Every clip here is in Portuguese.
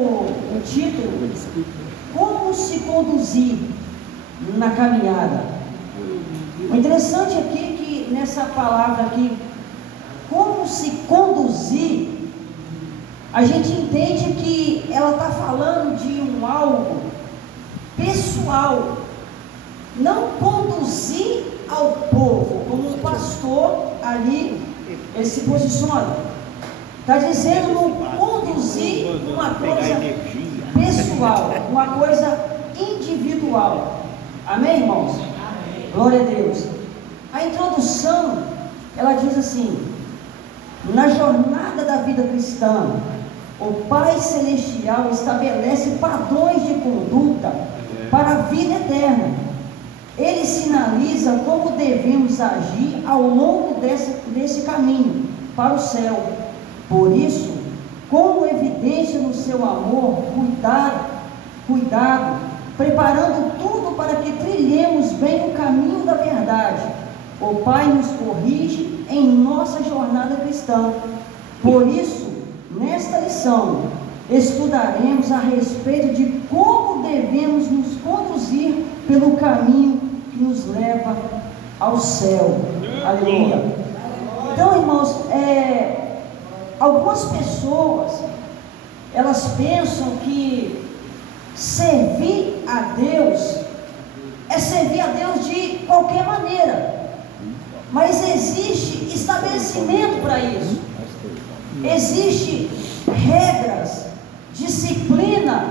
o título, como se conduzir na caminhada. O interessante aqui é que nessa palavra aqui, como se conduzir, a gente entende que ela está falando de um algo pessoal, não conduzir ao povo, como o pastor ali, ele se posiciona. Está dizendo conduzir uma coisa pessoal, uma coisa individual. Amém, irmãos? Amém. Glória a Deus. A introdução, ela diz assim: na jornada da vida cristã, o Pai Celestial estabelece padrões de conduta para a vida eterna. Ele sinaliza como devemos agir ao longo desse caminho para o céu. Por isso, como evidência no seu amor, cuidado, preparando tudo para que trilhemos bem o caminho da verdade, o Pai nos corrige em nossa jornada cristã. Por isso, nesta lição, estudaremos a respeito de como devemos nos conduzir pelo caminho que nos leva ao céu. Aleluia. Então, irmãos, algumas pessoas, elas pensam que servir a Deus é servir a Deus de qualquer maneira, mas existe estabelecimento para isso, existe regras, disciplina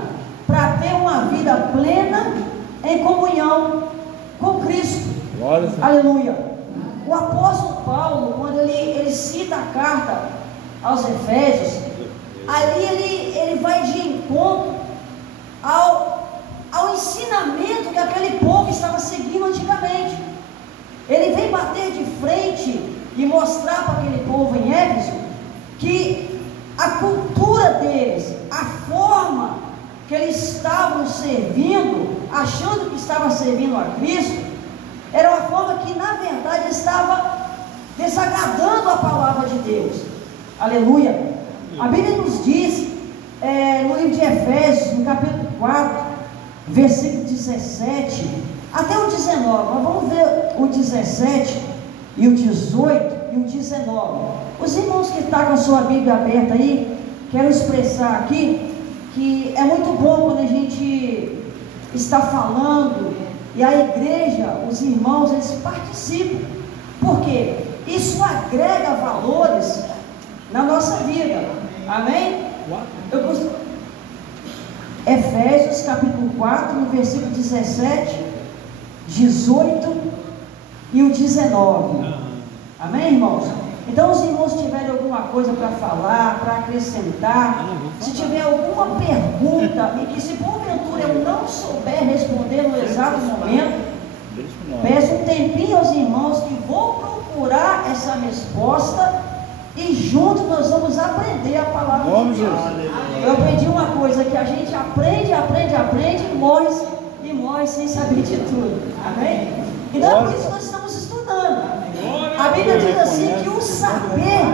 para ter uma vida plena em comunhão com Cristo. Aleluia. O apóstolo Paulo, quando ele cita a carta aos Efésios, ali ele vai de encontro ao ensinamento que aquele povo estava seguindo antigamente. Ele vem bater de frente e mostrar para aquele povo em Éfeso que a cultura deles, a forma que eles estavam servindo, achando que estavam servindo a Cristo, era uma forma que na verdade estava desagradando a palavra de Deus. Aleluia. A Bíblia nos diz no livro de Efésios, no capítulo 4, versículo 17 até o 19. Nós vamos ver o 17 e o 18 e o 19. Os irmãos que estão com a sua Bíblia aberta aí, quero expressar aqui que é muito bom quando a gente está falando e a igreja, os irmãos, eles participam. Por quê? Isso agrega valores na nossa vida. Amém? Efésios capítulo 4, no versículo 17, 18 e o 19. Amém, irmãos? Então, os irmãos tiverem alguma coisa para falar, para acrescentar, se tiver alguma pergunta e que se porventura eu não souber responder no exato momento, peço um tempinho aos irmãos que vou procurar essa resposta e juntos nós vamos aprender a palavra de Deus. Eu aprendi uma coisa, que a gente aprende e morre sem saber de tudo. Amém? Então é por isso que nós estamos estudando. A Bíblia diz assim que o saber,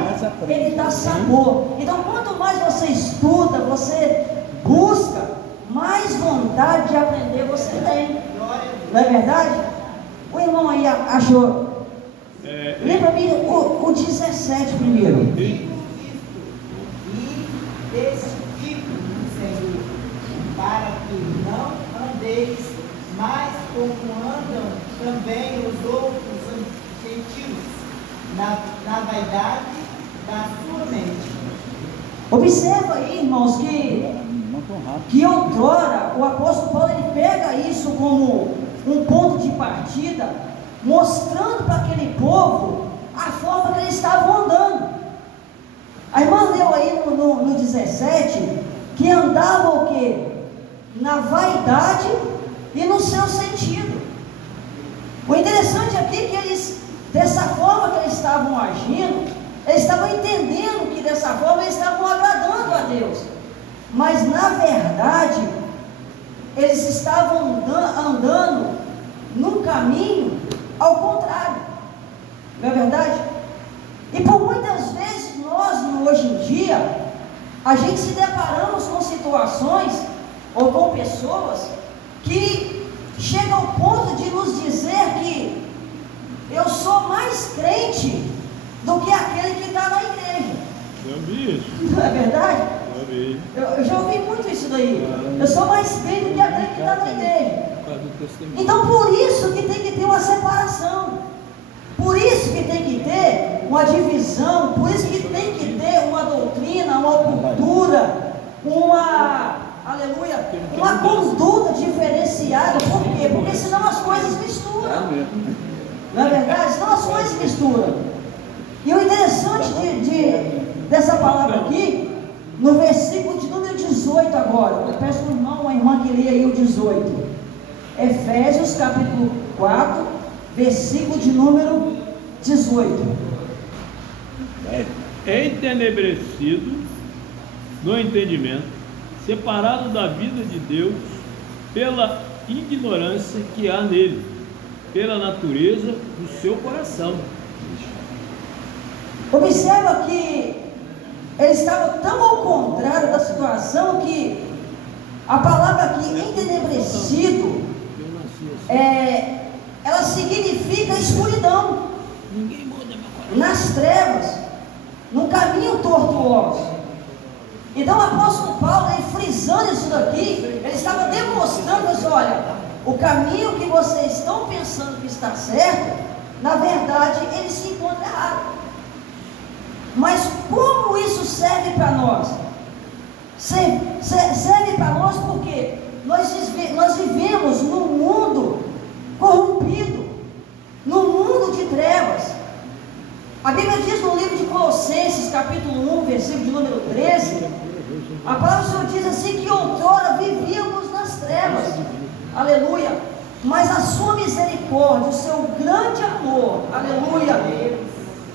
ele dá sabor. Então quanto mais você estuda, você busca, mais vontade de aprender você tem. Não é verdade? O irmão aí achou. Lembra mim o 17 primeiro. E desse tipo, Senhor, para que não andeis mais como andam também os outros gentios, na vaidade da sua mente. Observa aí, irmãos, que outrora o apóstolo Paulo ele pega isso como um ponto de partida, mostrando para aquele povo a forma que eles estavam andando. A irmã leu aí no 17 que andavam o quê? Na vaidade e no seu sentido. O interessante aqui é que eles, dessa forma que eles estavam agindo, eles estavam entendendo que dessa forma eles estavam agradando a Deus, mas na verdade eles estavam andando num caminho ao contrário. Não é verdade? E por muitas vezes nós hoje em dia a gente se deparamos com situações ou com pessoas que chegam ao ponto de nos dizer que eu sou mais crente do que aquele que está na igreja. Eu vi isso. Não é verdade? Eu vi. Eu já ouvi muito isso daí. Eu sou mais crente do que aquele que está na igreja. Então por isso que tem que ter uma separação. Por isso que tem que ter uma divisão. Por isso que tem que ter uma doutrina, uma cultura, uma conduta diferenciada. Por quê? Porque senão as coisas misturam. Não é verdade? Senão as coisas misturam. E o interessante dessa palavra aqui, no versículo de número 18 agora, eu peço ao irmão, uma irmã que leia aí o 18. Efésios capítulo 4, versículo de número 18. Entenebrecido no entendimento, separado da vida de Deus pela ignorância que há nele, pela natureza do seu coração. Observa que ele estava tão ao contrário da situação que a palavra aqui, entenebrecido, ela significa escuridão, nas trevas, num caminho tortuoso. Então o apóstolo Paulo, frisando isso daqui, ele estava demonstrando assim: olha, o caminho que vocês estão pensando que está certo, na verdade ele se encontra errado. Mas como isso serve para nós? Serve para nós porque nós vivemos num mundo corrompido, num mundo de trevas. A Bíblia diz no livro de Colossenses, capítulo 1, versículo de número 13, a palavra do Senhor diz assim: que outrora vivíamos nas trevas, aleluia, mas a sua misericórdia, o seu grande amor, aleluia,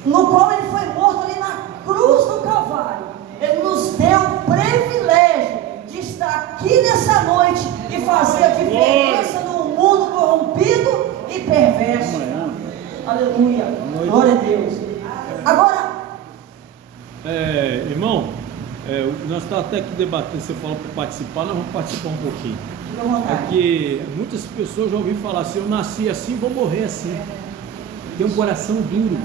no qual ele foi morto ali na cruz do Calvário, ele nos deu o privilégio de estar aqui nessa noite e fazer a diferença num mundo corrompido e perverso. Aleluia, glória a Deus. Agora, irmão, nós estamos até aqui debatendo, você falou para participar, nós vamos participar um pouquinho. É que muitas pessoas já ouviram falar assim: eu nasci assim, vou morrer assim. Tem um coração duro.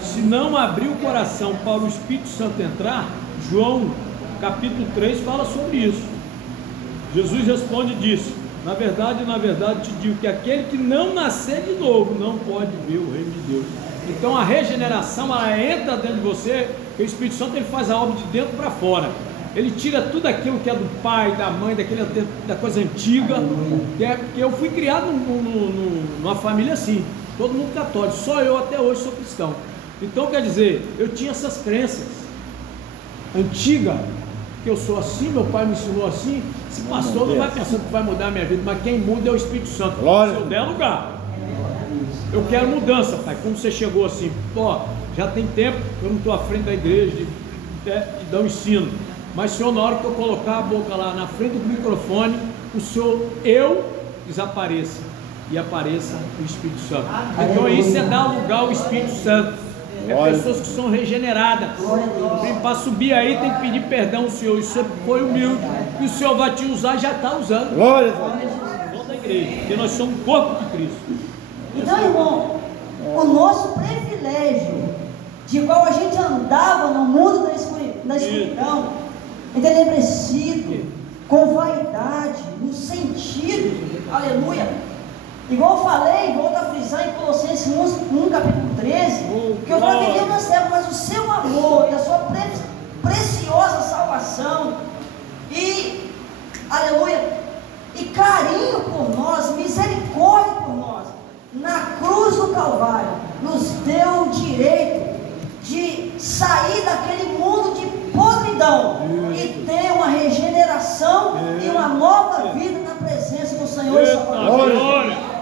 Se não abrir o coração para o Espírito Santo entrar, João capítulo 3 fala sobre isso. Jesus responde e disse: na verdade, te digo que aquele que não nascer de novo não pode ver o reino de Deus. Então a regeneração, ela entra dentro de você, porque o Espírito Santo ele faz a obra de dentro para fora. Ele tira tudo aquilo que é do pai, da mãe, da coisa antiga. Que eu fui criado numa família assim, todo mundo católico, só eu até hoje sou cristão. Então quer dizer, eu tinha essas crenças antigas, que eu sou assim, meu pai me ensinou assim. Esse pastor não vai pensando que vai mudar a minha vida, mas quem muda é o Espírito Santo. Se eu der lugar, eu quero mudança, pai. Como você chegou assim, já tem tempo que eu não estou à frente da igreja de dar um ensino, mas Senhor, na hora que eu colocar a boca lá na frente do microfone, o Senhor, eu desapareça e apareça o Espírito Santo. Então isso é dar lugar ao Espírito Santo. Pessoas que são regeneradas. Para subir aí tem que pedir perdão ao Senhor. Isso foi humilde. E o Senhor vai te usar e já está usando. Glória a Deus. Toda a igreja. Porque nós somos o corpo de Cristo. Então, irmão, o nosso privilégio, de qual a gente andava no mundo da escuridão, entenebrecido, com vaidade, no sentido, aleluia. Igual eu falei, volto a frisar em Colossenses 1, capítulo 13, que eu já vivi nas trevas, mas o seu amor e a sua preciosa salvação e, aleluia, e carinho por nós, misericórdia por nós, na cruz do Calvário, nos deu o direito de sair daquele mundo de podridão e ter uma regeneração e uma nova vida na presença do Senhor e Salvador.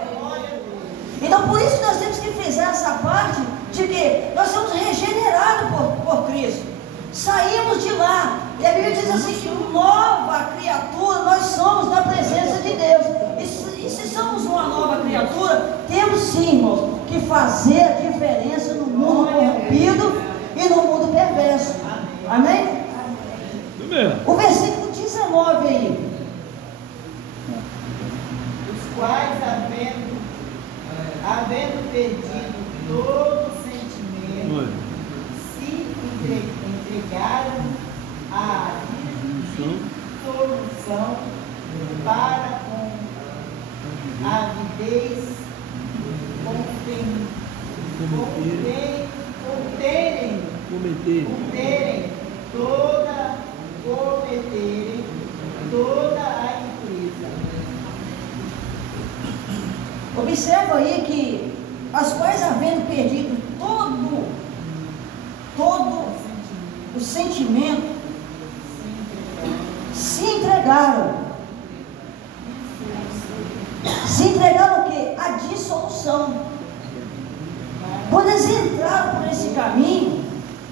Então por isso nós temos que frisar essa parte de que nós somos regenerados por Cristo. Saímos de lá, e a Bíblia diz assim que nova criatura nós somos na presença de Deus. E se somos uma nova criatura, temos sim, irmãos, que fazer a diferença no mundo corrompido e no mundo perverso. Amém? O versículo 19 aí. Os quais, havendo perdido todo sentimento, se entregaram à dissolução para com avidez cometerem toda a impureza. Observa aí que as quais, havendo perdido todo o sentimento, se entregaram. Se entregaram o quê? A dissolução. Quando eles entraram por esse caminho,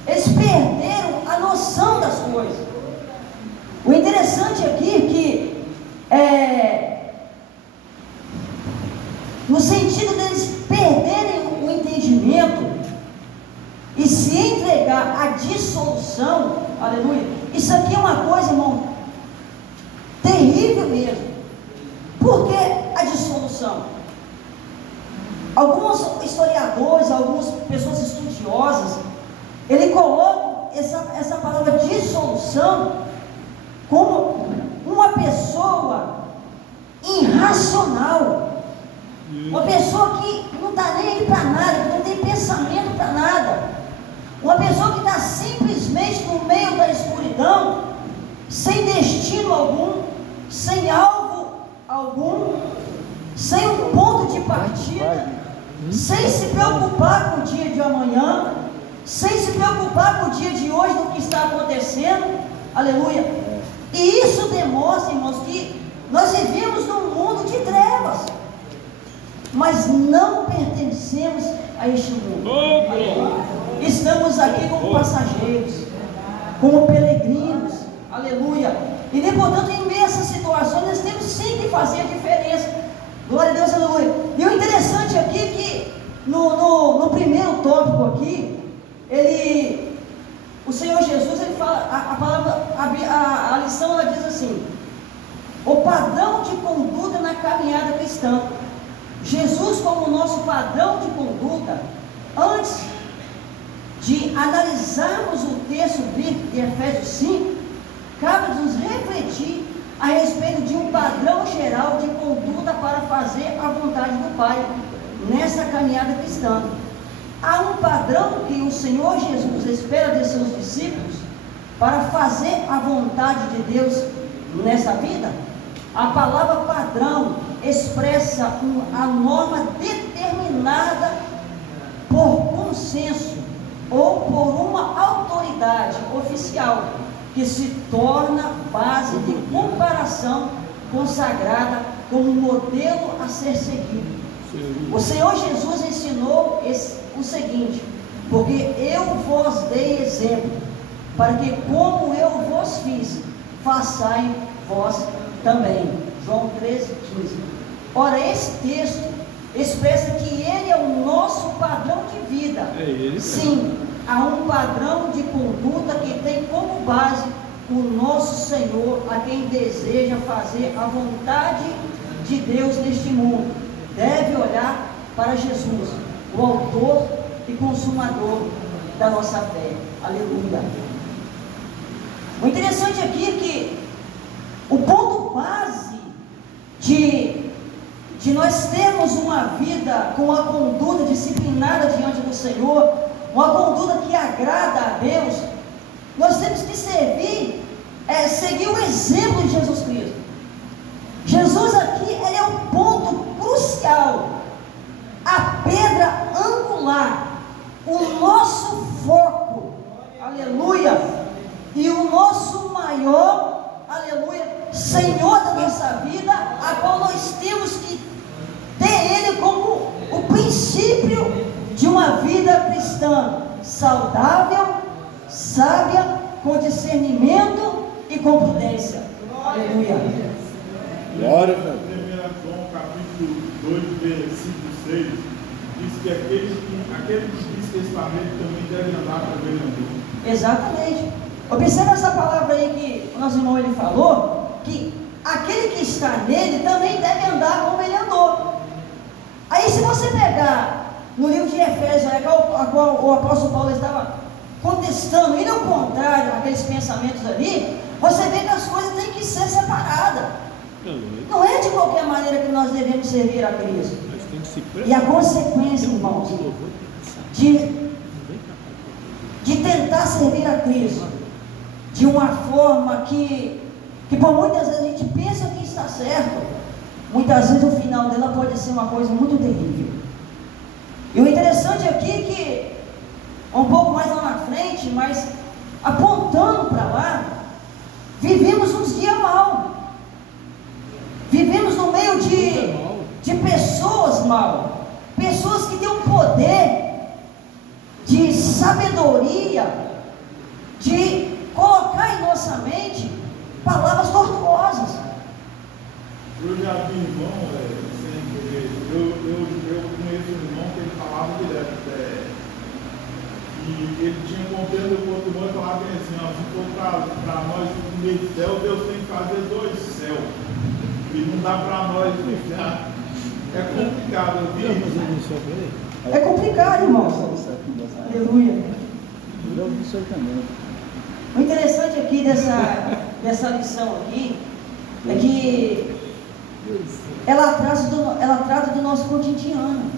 eles perderam a noção das coisas. O interessante aqui é que no sentido deles perderem o entendimento e se entregar à dissolução, aleluia, isso aqui é uma coisa, irmão, terrível mesmo. Por que a dissolução? Alguns historiadores, algumas pessoas estudiosas, ele colocam essa palavra dissolução como uma pessoa irracional, uma pessoa que não está nem aí para nada, que não tem pensamento para nada, uma pessoa que está simplesmente no meio da escuridão, sem destino algum, sem alvo algum, sem um ponto de partida, sem se preocupar com o dia de amanhã, sem se preocupar com o dia de hoje, do que está acontecendo, aleluia. E isso demonstra, irmãos, que nós vivemos num mundo de trevas, mas não pertencemos a este mundo. Estamos aqui como passageiros, como peregrinos, aleluia. E, portanto, em meio a essas situações, nós temos sim que fazer a diferença. Glória a Deus, aleluia. E o interessante aqui é que no primeiro tópico aqui, o Senhor Jesus, ele fala, a lição ela diz assim: o padrão de conduta na caminhada cristã. Jesus, como nosso padrão de conduta, antes de analisarmos o texto bíblico de Efésios 5, cabe-nos refletir a respeito de um padrão geral de conduta para fazer a vontade do Pai nessa caminhada cristã. Há um padrão que o Senhor Jesus espera de seus discípulos para fazer a vontade de Deus nessa vida. A palavra padrão expressa a norma determinada por consenso ou por uma autoridade oficial, que se torna base de comparação consagrada como modelo a ser seguido. O Senhor Jesus ensinou o seguinte: porque eu vos dei exemplo, para que como eu vos fiz, façai vós também. João 13:15. Ora, esse texto expressa que ele é o nosso padrão de vida. É ele. Sim, há um padrão de conduta que tem como base o nosso Senhor, a quem deseja fazer a vontade de Deus neste mundo. Deve olhar para Jesus, o autor e consumador da nossa fé. Aleluia. O interessante aqui é que o ponto base de nós termos uma vida com uma conduta disciplinada diante do Senhor, uma conduta que agrada a Deus, nós temos que seguir o exemplo de Jesus Cristo. Jesus aqui, ele é o ponto crucial, a pedra angular, o nosso foco, aleluia, e o nosso maior, aleluia, Senhor da nossa vida, a qual nós temos que ter Ele como o princípio de uma vida cristã saudável, sábia, com discernimento e com prudência. Aleluia. Glória a Deus. 1 João capítulo 2, versículo 6, diz que aquele que diz testamento também deve andar como ele andou. Exatamente. Observe essa palavra aí que o nosso irmão ele falou, que aquele que está nele também deve andar como ele andou. Aí se você pegar no livro de Efésios, a qual o apóstolo Paulo estava contestando, indo ao contrário aqueles pensamentos ali, você vê que as coisas têm que ser separadas. Não é de qualquer maneira que nós devemos servir a Cristo. E a consequência, irmãos, de tentar servir a Cristo de uma forma que por muitas vezes a gente pensa que está certo, muitas vezes o final dela pode ser uma coisa muito terrível. E o interessante aqui é que, um pouco mais lá na frente, mas apontando para lá, vivemos uns dias mal. Vivemos no meio de pessoas mal, pessoas que têm um poder de sabedoria, de colocar em nossa mente palavras tortuosas. Eu já vi irmão, eu conheço um irmão que ele falava direto, e ele tinha conteúdo com outro irmão e falava bem assim, ó, se for para nós comer céu, Deus tem que fazer 2 céus, e não dá para nós ficar. É complicado, eu vi. É complicado, irmãos. Aleluia. Eu vi isso aí também. O interessante aqui dessa lição aqui é que ela trata do nosso cotidiano.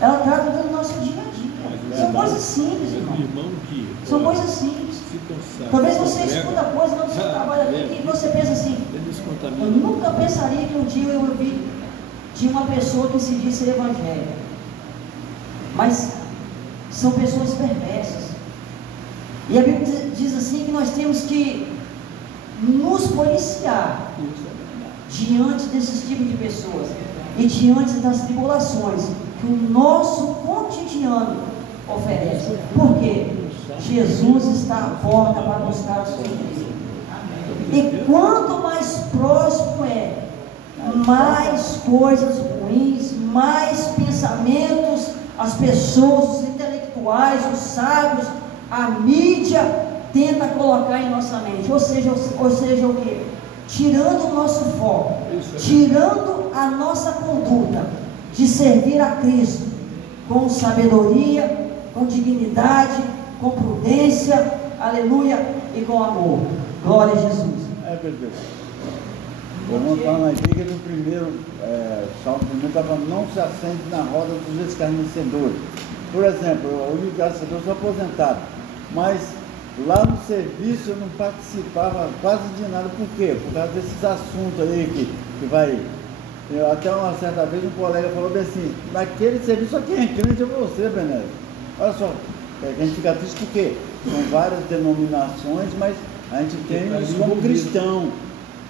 Ela trata do nosso dia a dia. São coisas simples, irmão. São coisas simples. Talvez você escuta coisa no seu trabalho aqui que você pensa assim, eu nunca pensaria que um dia eu ouvi de uma pessoa que se diz ser evangélica. Mas são pessoas perversas. E a Bíblia diz assim que nós temos que nos policiar diante desses tipos de pessoas e diante das tribulações que o nosso cotidiano oferece. Por quê? Jesus está à porta para buscar os seus filhos. E quanto mais próximo é, mais coisas ruins, mais pensamentos, as pessoas, os intelectuais, os sábios, a mídia tenta colocar em nossa mente, ou seja o quê? Tirando o nosso foco, tirando a nossa conduta de servir a Cristo com sabedoria, com dignidade, com prudência, aleluia, e com amor. Glória a Jesus. É verdade. Eu não estava na igreja no primeiro salmo, estava não se assente na roda dos escarnecedores. Por exemplo, eu, graças a Deus, sou aposentado, mas lá no serviço eu não participava quase de nada. Por quê? Por causa desses assuntos aí que vai... Até uma certa vez um colega falou bem assim, naquele serviço só quem é crente é você, Benézio. Olha só, a gente fica triste porque são várias denominações, mas a gente tem isso como cristão.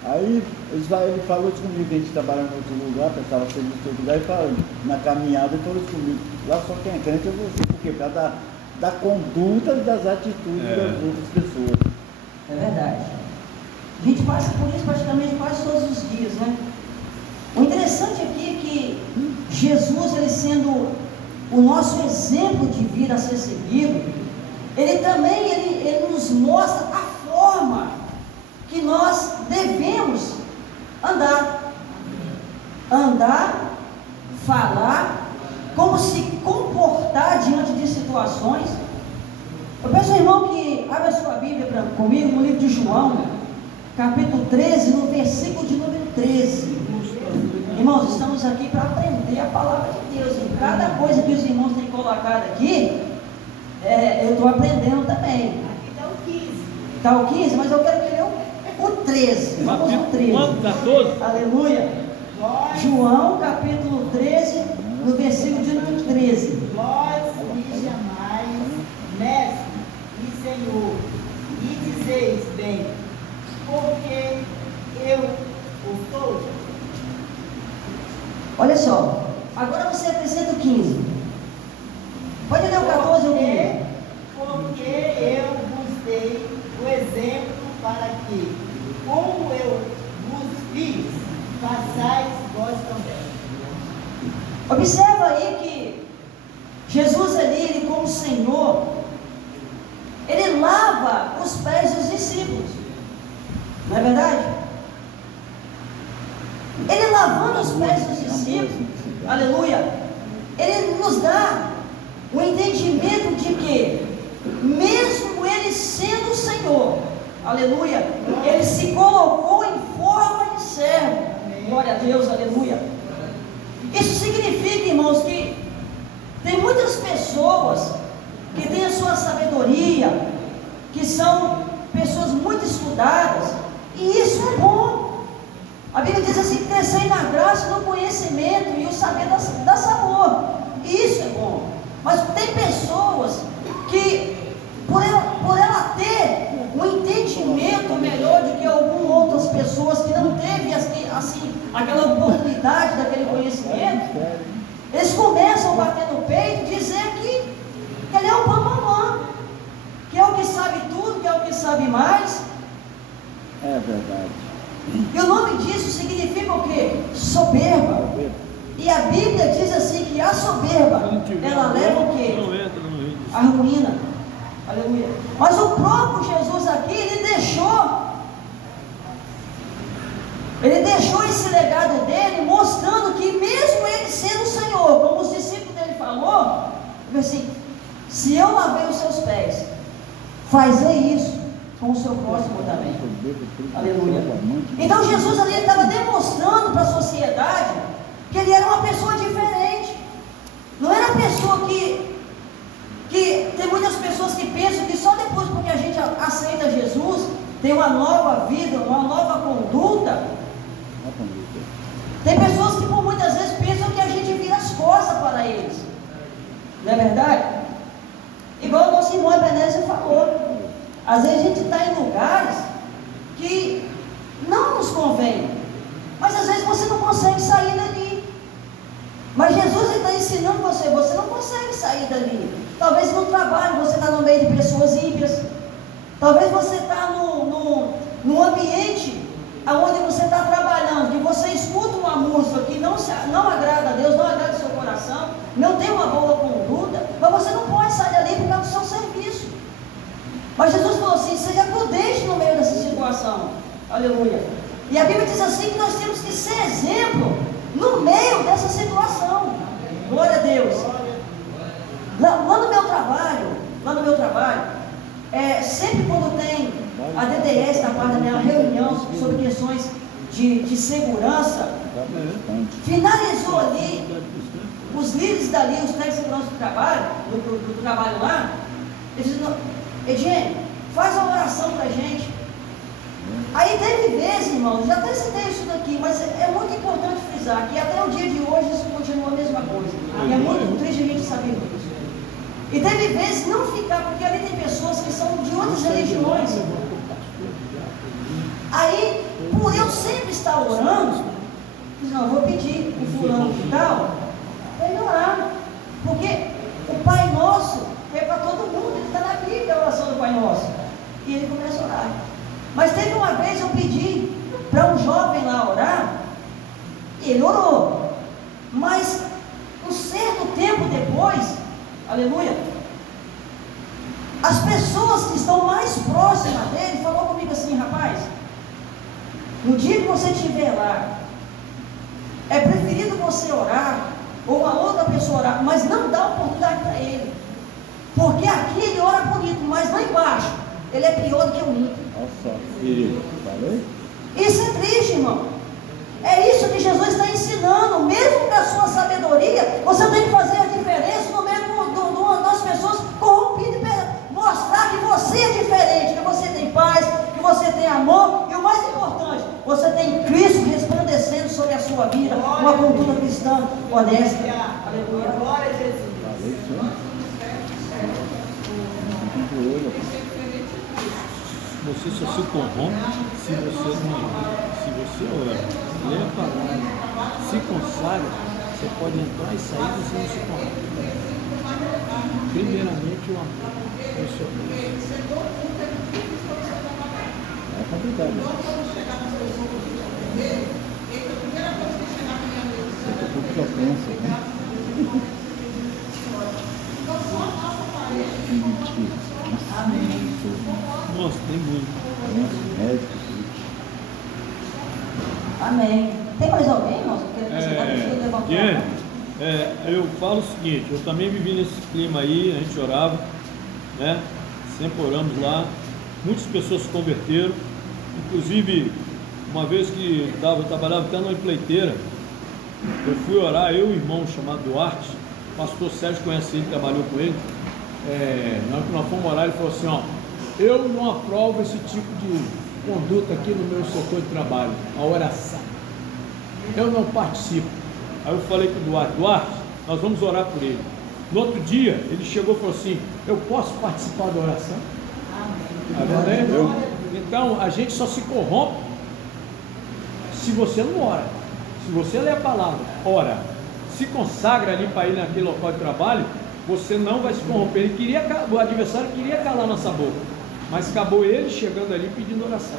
Aí ele falou isso comigo, que a gente trabalhava em outro lugar, prestava serviço em outro lugar, e falou, na caminhada ele falou isso comigo, lá só quem é crente é você, por quê? Por causa da conduta e das atitudes das outras pessoas. É verdade. A gente passa por isso praticamente quase todos os dias, né? O interessante aqui é que Jesus, ele sendo o nosso exemplo de vida a ser seguido, ele também ele nos mostra a forma que nós devemos andar, falar, como se comportar diante de situações. Eu peço ao irmão que abra a sua Bíblia comigo no livro de João, capítulo 13, no versículo de número 13. Irmãos, estamos aqui para aprender a palavra de Deus. Em cada coisa que os irmãos têm colocado aqui, eu estou aprendendo também. Aqui está o 15. Está o 15, mas eu quero que ler o 13. Vamos no 13. Quanto? 14? Aleluia. João, capítulo 13, no versículo de número 13. Vós me chamais mestre e Senhor, e dizeis bem, porque eu o sou. Olha só, agora você acrescenta o 15. Pode ler o 14 ou o 15? Porque eu vos dei o exemplo para que, como eu vos fiz, façais vós também. Observa aí que Jesus ali, ele como Senhor, ele lava lava os pés dos discípulos. Não é verdade? Ele lavando os pés dos discípulos, aleluia, ele nos dá o entendimento de que, mesmo ele sendo o Senhor, aleluia, ele se colocou em forma de servo. Glória a Deus, aleluia. Isso significa, irmãos, que tem muitas pessoas que têm a sua sabedoria, que são pessoas muito estudadas, e isso é bom. A Bíblia diz assim: crescei na graça, no conhecimento e o saber dá sabor. E isso é bom. Mas tem pessoas que, por ela ter um entendimento melhor do que algumas outras pessoas que não teve assim, aquela oportunidade daquele conhecimento, eles começam a bater no peito e dizer que ele é o bambambam, que é o que sabe tudo, que é o que sabe mais. É verdade. E o nome disso significa o quê? Soberba. E a Bíblia diz assim que a soberba, ela leva o quê? A ruína. Aleluia. Mas o próprio Jesus aqui, ele deixou esse legado dele, mostrando que mesmo ele sendo o Senhor, como os discípulos dele falou, assim: se eu lavei os seus pés, fazei isso com o seu próximo também. Aleluia. Então Jesus ali estava demonstrando para a sociedade que ele era uma pessoa diferente. Não era uma pessoa que tem muitas pessoas que pensam que só depois porque a gente aceita Jesus, tem uma nova vida, uma nova conduta. Tem pessoas que por muitas vezes pensam que a gente vira as costas para eles. Não é verdade? Igual o nosso irmão Ebenezer falou. Às vezes a gente está em lugares que não nos convém, mas às vezes você não consegue sair dali. Mas Jesus está ensinando você não consegue sair dali. Talvez no trabalho você está no meio de pessoas ímpias. Talvez você está num ambiente onde você está trabalhando, que você escuta uma música que não agrada a Deus, não agrada o seu coração, não tem uma boa conduta, mas você não pode sair dali por causa do seu serviço. Mas Jesus falou assim: seja prudente no meio dessa situação. Aleluia. E a Bíblia diz assim que nós temos que ser exemplo no meio dessa situação. Glória a Deus. Lá no meu trabalho, sempre quando tem a DDS na parte da minha reunião sobre questões de segurança, finalizou ali, os líderes dali, os técnicos de segurança do trabalho lá, eles disseram: Ediene, faz uma oração para a gente. Aí teve vezes, irmãos, já até citei isso daqui, mas é muito importante frisar que até o dia de hoje isso continua a mesma coisa. E é muito triste a gente saber disso. E teve vezes não ficar, porque ali tem pessoas que são de outras religiões. Aí, por eu sempre estar orando, eu disse: não, eu vou pedir o fulano de tal para ele orar. Porque o Pai Nosso é para todo mundo, ele está na Bíblia, a oração do Pai Nosso. E ele começa a orar. Mas teve uma vez eu pedi para um jovem lá orar, e ele orou. Mas um certo tempo depois, aleluia, as pessoas que estão mais próximas dele falou comigo assim: rapaz, no dia que você estiver lá, é preferido você orar, ou uma outra pessoa orar, mas não dá oportunidade para ele. Porque aqui ele ora bonito, mas lá embaixo ele é pior do que o ímpio. Nossa, filho, falei? Isso é triste, irmão. É isso que Jesus está ensinando. Mesmo com a sua sabedoria, você tem que fazer a diferença no meio das pessoas corrompidas, mostrar que você é diferente, que você tem paz, que você tem amor, e o mais importante, você tem Cristo resplandecendo sobre a sua vida, uma conduta cristã honesta. Aleluia. Glória a Jesus. Falei sim. Você só se corrompe se você ora, lê a palavra, se consagra. Você pode entrar e sair, você não se corrompe. Primeiramente o amor ao seu Deus. É complicado. Daqui a pouco só pensa, né? Amém. Amém. Tem mais alguém, irmãos? Eu falo o seguinte, eu também vivi nesse clima aí, a gente orava, né? Sempre oramos lá, muitas pessoas se converteram, inclusive uma vez que eu trabalhava até numa empleiteira, eu fui orar, eu e um irmão chamado Duarte, o pastor Sérgio conhece ele, trabalhou com ele, na hora que nós fomos orar, ele falou assim, ó, eu não aprovo esse tipo de conduta aqui no meu setor de trabalho, a oração, eu não participo. Aí eu falei com o Duarte, nós vamos orar por ele. No outro dia, ele chegou e falou assim, eu posso participar da oração? Amém. Então, a gente só se corrompe se você não ora. Se você lê a palavra, ora, se consagra ali para ir naquele local de trabalho, você não vai se corromper. O adversário queria calar nossa boca, mas acabou ele chegando ali pedindo oração.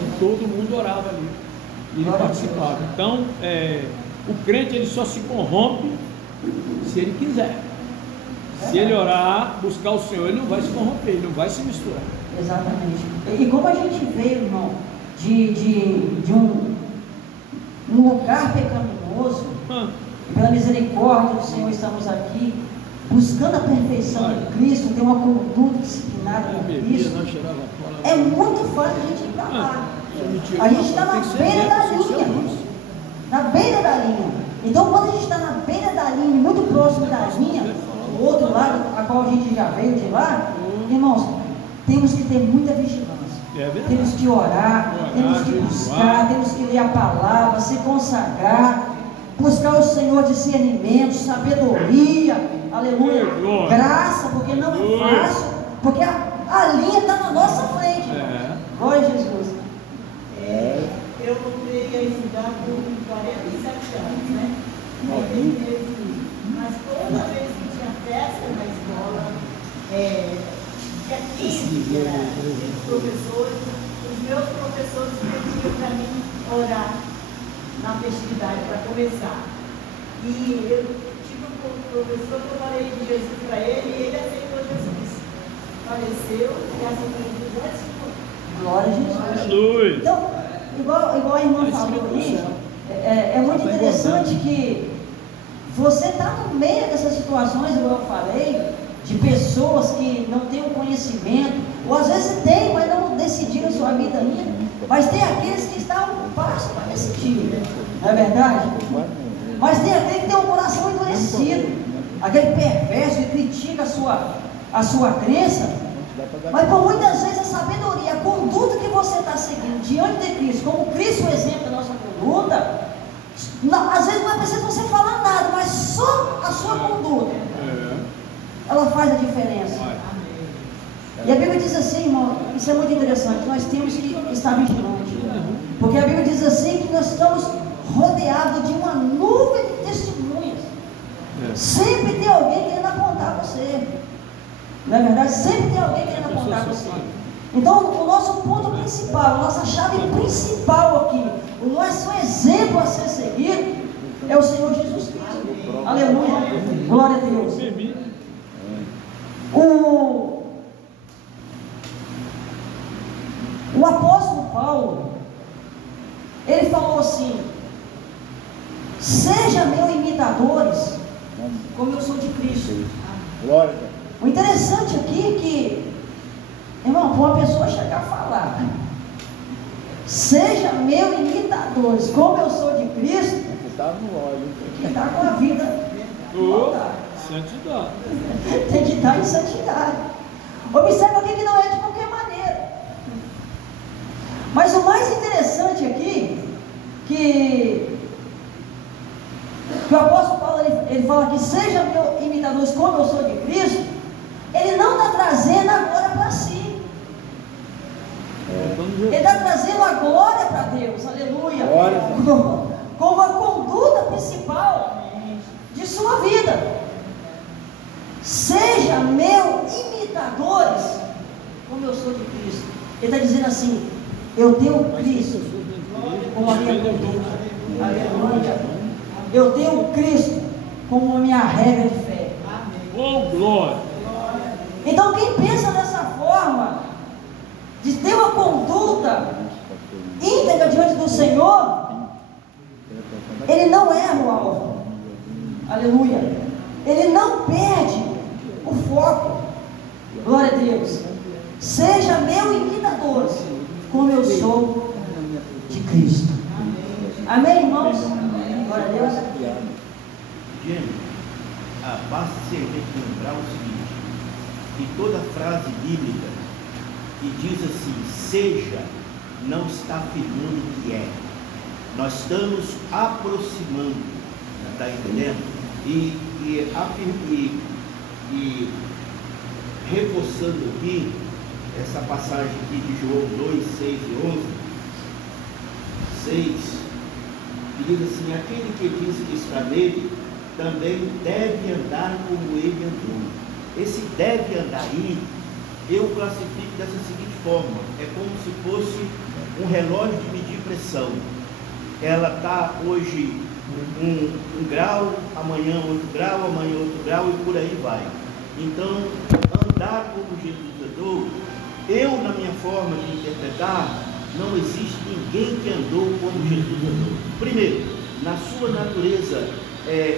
E todo mundo orava ali. E ele participava. Então, o crente ele só se corrompe se ele quiser. Se ele orar, buscar o Senhor, ele não vai se corromper, ele não vai se misturar. Exatamente. E como a gente veio, irmão, de um lugar pecaminoso, pela misericórdia do Senhor estamos aqui, buscando a perfeição de Cristo, ter uma conduta disciplinada com Cristo. É muito fácil a gente ir para lá. A gente está na beira da linha. Na beira da linha. Então, quando a gente está na beira da linha, muito próximo da linha, do outro lado, a qual a gente já veio de lá, irmãos, temos que ter muita vigilância. Temos que orar, temos que buscar, temos que ler a palavra, se consagrar, buscar o Senhor discernimento, sabedoria, aleluia, graça, porque não é fácil, porque a linha está na nossa frente. Glória a Jesus. Eu teria estudado por 47 anos, né? Mas toda vez que tinha festa na escola, dia 15, os professores, os meus professores pediam para mim orar na festividade para começar. E eu tive um professor que eu falei de Jesus para ele e ele aceitou Jesus. Faleceu, graças a Deus. Glória a Jesus. Então, igual a irmã falou aí, é muito interessante que você está no meio dessas situações, igual eu falei, de pessoas que não têm o conhecimento, ou às vezes tem, mas não decidiram a sua vida ainda, mas tem aqueles que estão um passo para decidir, não é verdade? Mas tem aquele que tem um coração endurecido, aquele perverso que critica a sua crença, mas por muitas vezes a sabedoria, a conduta que você está seguindo diante de Cristo, como Cristo é o exemplo da nossa conduta, às vezes não é preciso você falar nada, mas só a sua conduta, ela faz a diferença. E a Bíblia diz assim, irmão, isso é muito interessante, nós temos que estar vigilantes, porque a Bíblia diz assim que nós estamos rodeados de uma nuvem de testemunhas. Sempre tem alguém querendo apontar você. Não é verdade? Sempre tem alguém querendo apontar você. Então, o nosso ponto principal, a nossa chave principal aqui, o nosso exemplo a ser seguido é o Senhor Jesus Cristo. Aleluia. Glória a Deus. O apóstolo Paulo, ele falou assim: seja meus imitadores, como eu sou de Cristo. Glória a Deus. O interessante aqui é que, irmão, para uma pessoa chegar a falar, seja meu imitadores, como eu sou de Cristo, tem que estar com a vida santidade. Tem que estar em santidade. Observa aqui que não é de qualquer maneira. Mas o mais interessante aqui, que o apóstolo Paulo ele fala que seja meu imitadores como eu sou de Cristo, ele não está trazendo a glória para si. Ele está trazendo a glória para Deus, aleluia, como a conduta principal de sua vida. Seja meu imitadores, como eu sou de Cristo. Ele está dizendo assim: eu tenho Cristo como a minha conduta, aleluia. Eu tenho Cristo como a minha regra de fé. Oh, glória! Então, quem pensa dessa forma, de ter uma conduta íntegra diante do do Senhor, ele não erra o alvo. Aleluia. Ele não perde o foco. Glória a Deus. Seja meu imitador, como eu sou de Cristo. Amém, irmãos? Glória a Deus. Gente, basta a gente lembrar o seguinte, que toda frase bíblica que diz assim, seja, não está afirmando que é. Nós estamos aproximando, está entendendo? E reforçando aqui, essa passagem aqui de João 2, 6 e 11, 6, que diz assim, aquele que diz que está nele, também deve andar como ele andou. Esse deve andar aí, eu classifico dessa seguinte forma, é como se fosse um relógio de medir pressão. Ela está hoje um grau, amanhã outro grau, amanhã outro grau e por aí vai. Então, andar como Jesus andou, eu na minha forma de interpretar, não existe ninguém que andou como Jesus andou. Primeiro, na sua natureza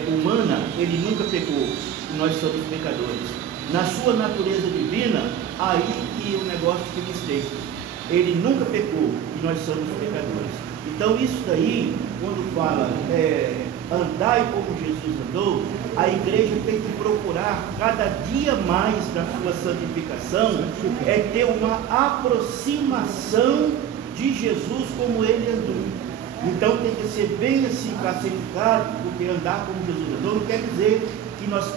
humana, ele nunca pecou, e nós somos pecadores. Na sua natureza divina, aí que o negócio fica estreito. Ele nunca pecou, e nós somos pecadores. Então isso daí, quando fala andai como Jesus andou, a igreja tem que procurar cada dia mais da sua santificação, ter uma aproximação de Jesus como ele andou. Então tem que ser bem assim classificado, porque andar como Jesus andou não quer dizer que nós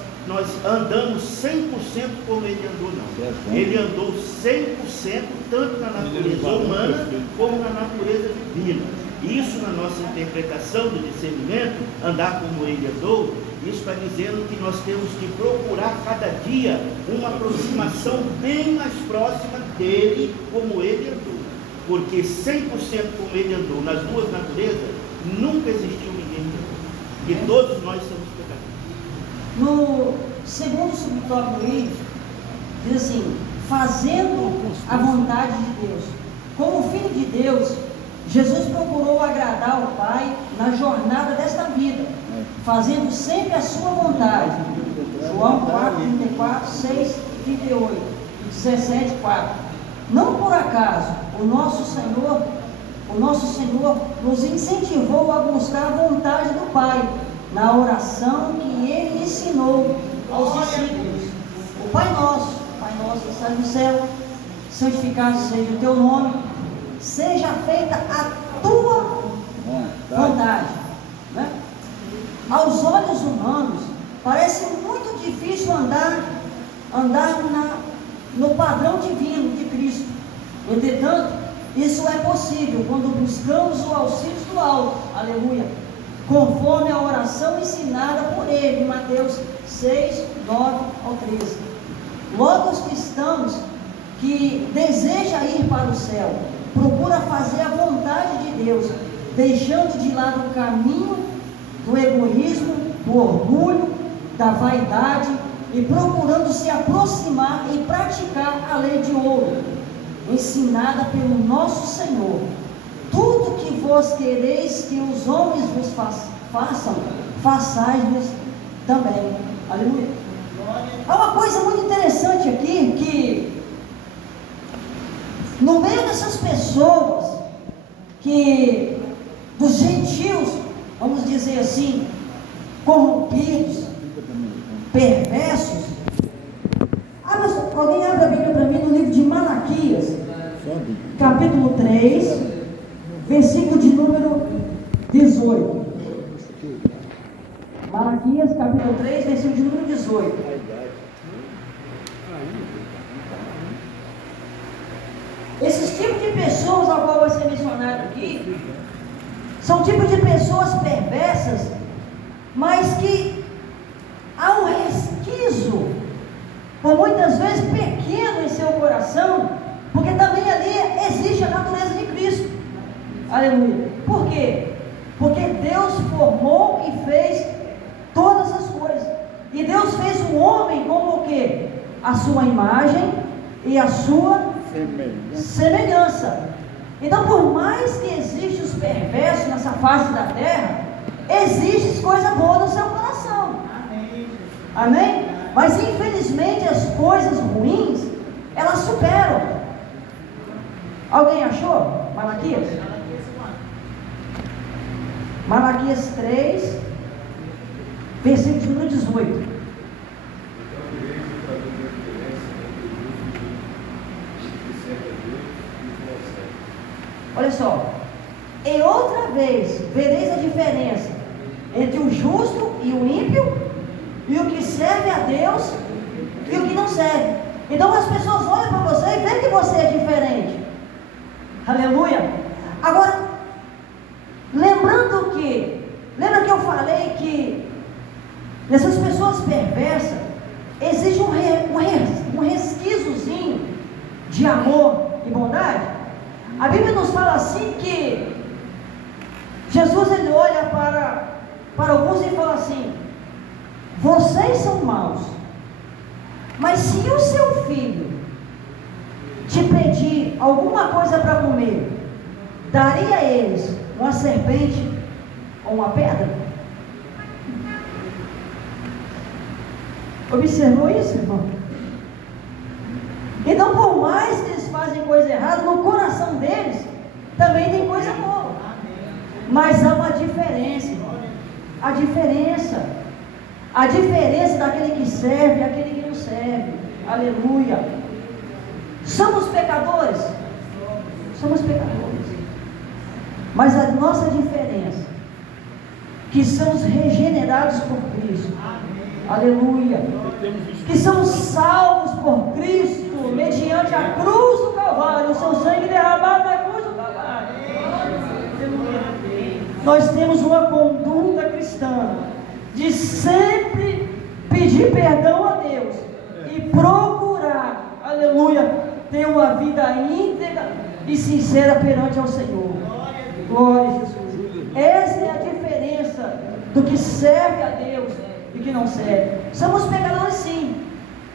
andamos 100% como ele andou, não. Ele andou 100% tanto na natureza humana como na natureza divina. Isso na nossa interpretação do discernimento, andar como ele andou, isso está dizendo que nós temos que procurar cada dia uma aproximação bem mais próxima dele como ele andou. Porque 100% como ele andou nas duas naturezas, nunca existiu ninguém que andou. E todos nós somos pecadores. No segundo subtópico aí, diz assim, fazendo a vontade de Deus. Como filho de Deus, Jesus procurou agradar ao Pai na jornada desta vida, fazendo sempre a sua vontade. João 4, 34, 6, 38, 17, 4. Não por acaso, o nosso Senhor nos incentivou a buscar a vontade do Pai, na oração que Ele ensinou aos discípulos. O Pai Nosso que está no céu, santificado seja o teu nome, seja feita a tua vontade. Né? Aos olhos humanos, parece muito difícil andar no padrão divino de Cristo. Entretanto, isso é possível quando buscamos o auxílio do alto, aleluia, conforme a oração ensinada por ele em Mateus 6, 9 ao 13. Logo os cristãos que desejam ir para o céu, procura fazer a vontade de Deus, deixando de lado o caminho do egoísmo, do orgulho, da vaidade, e procurando se aproximar e praticar a lei de ouro, ensinada pelo nosso Senhor. Tudo que vós quereis que os homens vos façam, façais-lhes também. Aleluia. Há uma coisa muito interessante aqui, que no meio dessas pessoas, dos gentios, vamos dizer assim, corrompidos, perversos. Alguém abre a Bíblia para mim no livro de Malaquias, capítulo 3, versículo de número 18. Malaquias, capítulo 3, versículo de número 18. Esses tipos de pessoas ao qual vai ser mencionado aqui são tipos de pessoas perversas, mas que há um resquício, por muitas vezes pequeno em seu coração, porque também ali existe a natureza de Cristo. Aleluia. Por quê? Porque Deus formou e fez todas as coisas. E Deus fez o homem como o quê? A sua imagem e a sua semelhança. Então, por mais que existam os perversos, face da terra, existe coisa boa no seu coração. Amém? Mas infelizmente as coisas ruins, elas superam. Alguém achou? Malaquias? Malaquias 3, versículo número 18. Olha só. E outra vez vereis a diferença entre o justo e o ímpio, e o que serve a Deus e o que não serve. Então as pessoas olham para você e veem que você é diferente. Aleluia. Agora, lembra que eu falei que nessas pessoas perversas existe um resquizozinho de amor e bondade. A Bíblia nos fala assim que Jesus, ele olha para alguns e fala assim: vocês são maus, mas se o seu filho te pedir alguma coisa para comer, daria a eles uma serpente ou uma pedra? Observou isso, irmão? Então, por mais que eles fazem coisa errada, no coração deles também tem coisa boa. Mas há uma diferença, irmão. A diferença daquele que serve e aquele que não serve. Aleluia. Somos pecadores? Somos pecadores. Mas a nossa diferença, que somos regenerados por Cristo. Aleluia. Que somos salvos por Cristo, mediante a cruz do Calvário, o seu sangue derramado na cruz do Calvário. Nós temos uma conduta cristã de sempre pedir perdão a Deus e procurar, aleluia, ter uma vida íntegra e sincera perante ao Senhor. Glória a Jesus. Essa é a diferença do que serve a Deus e que não serve. Somos pecadores, sim.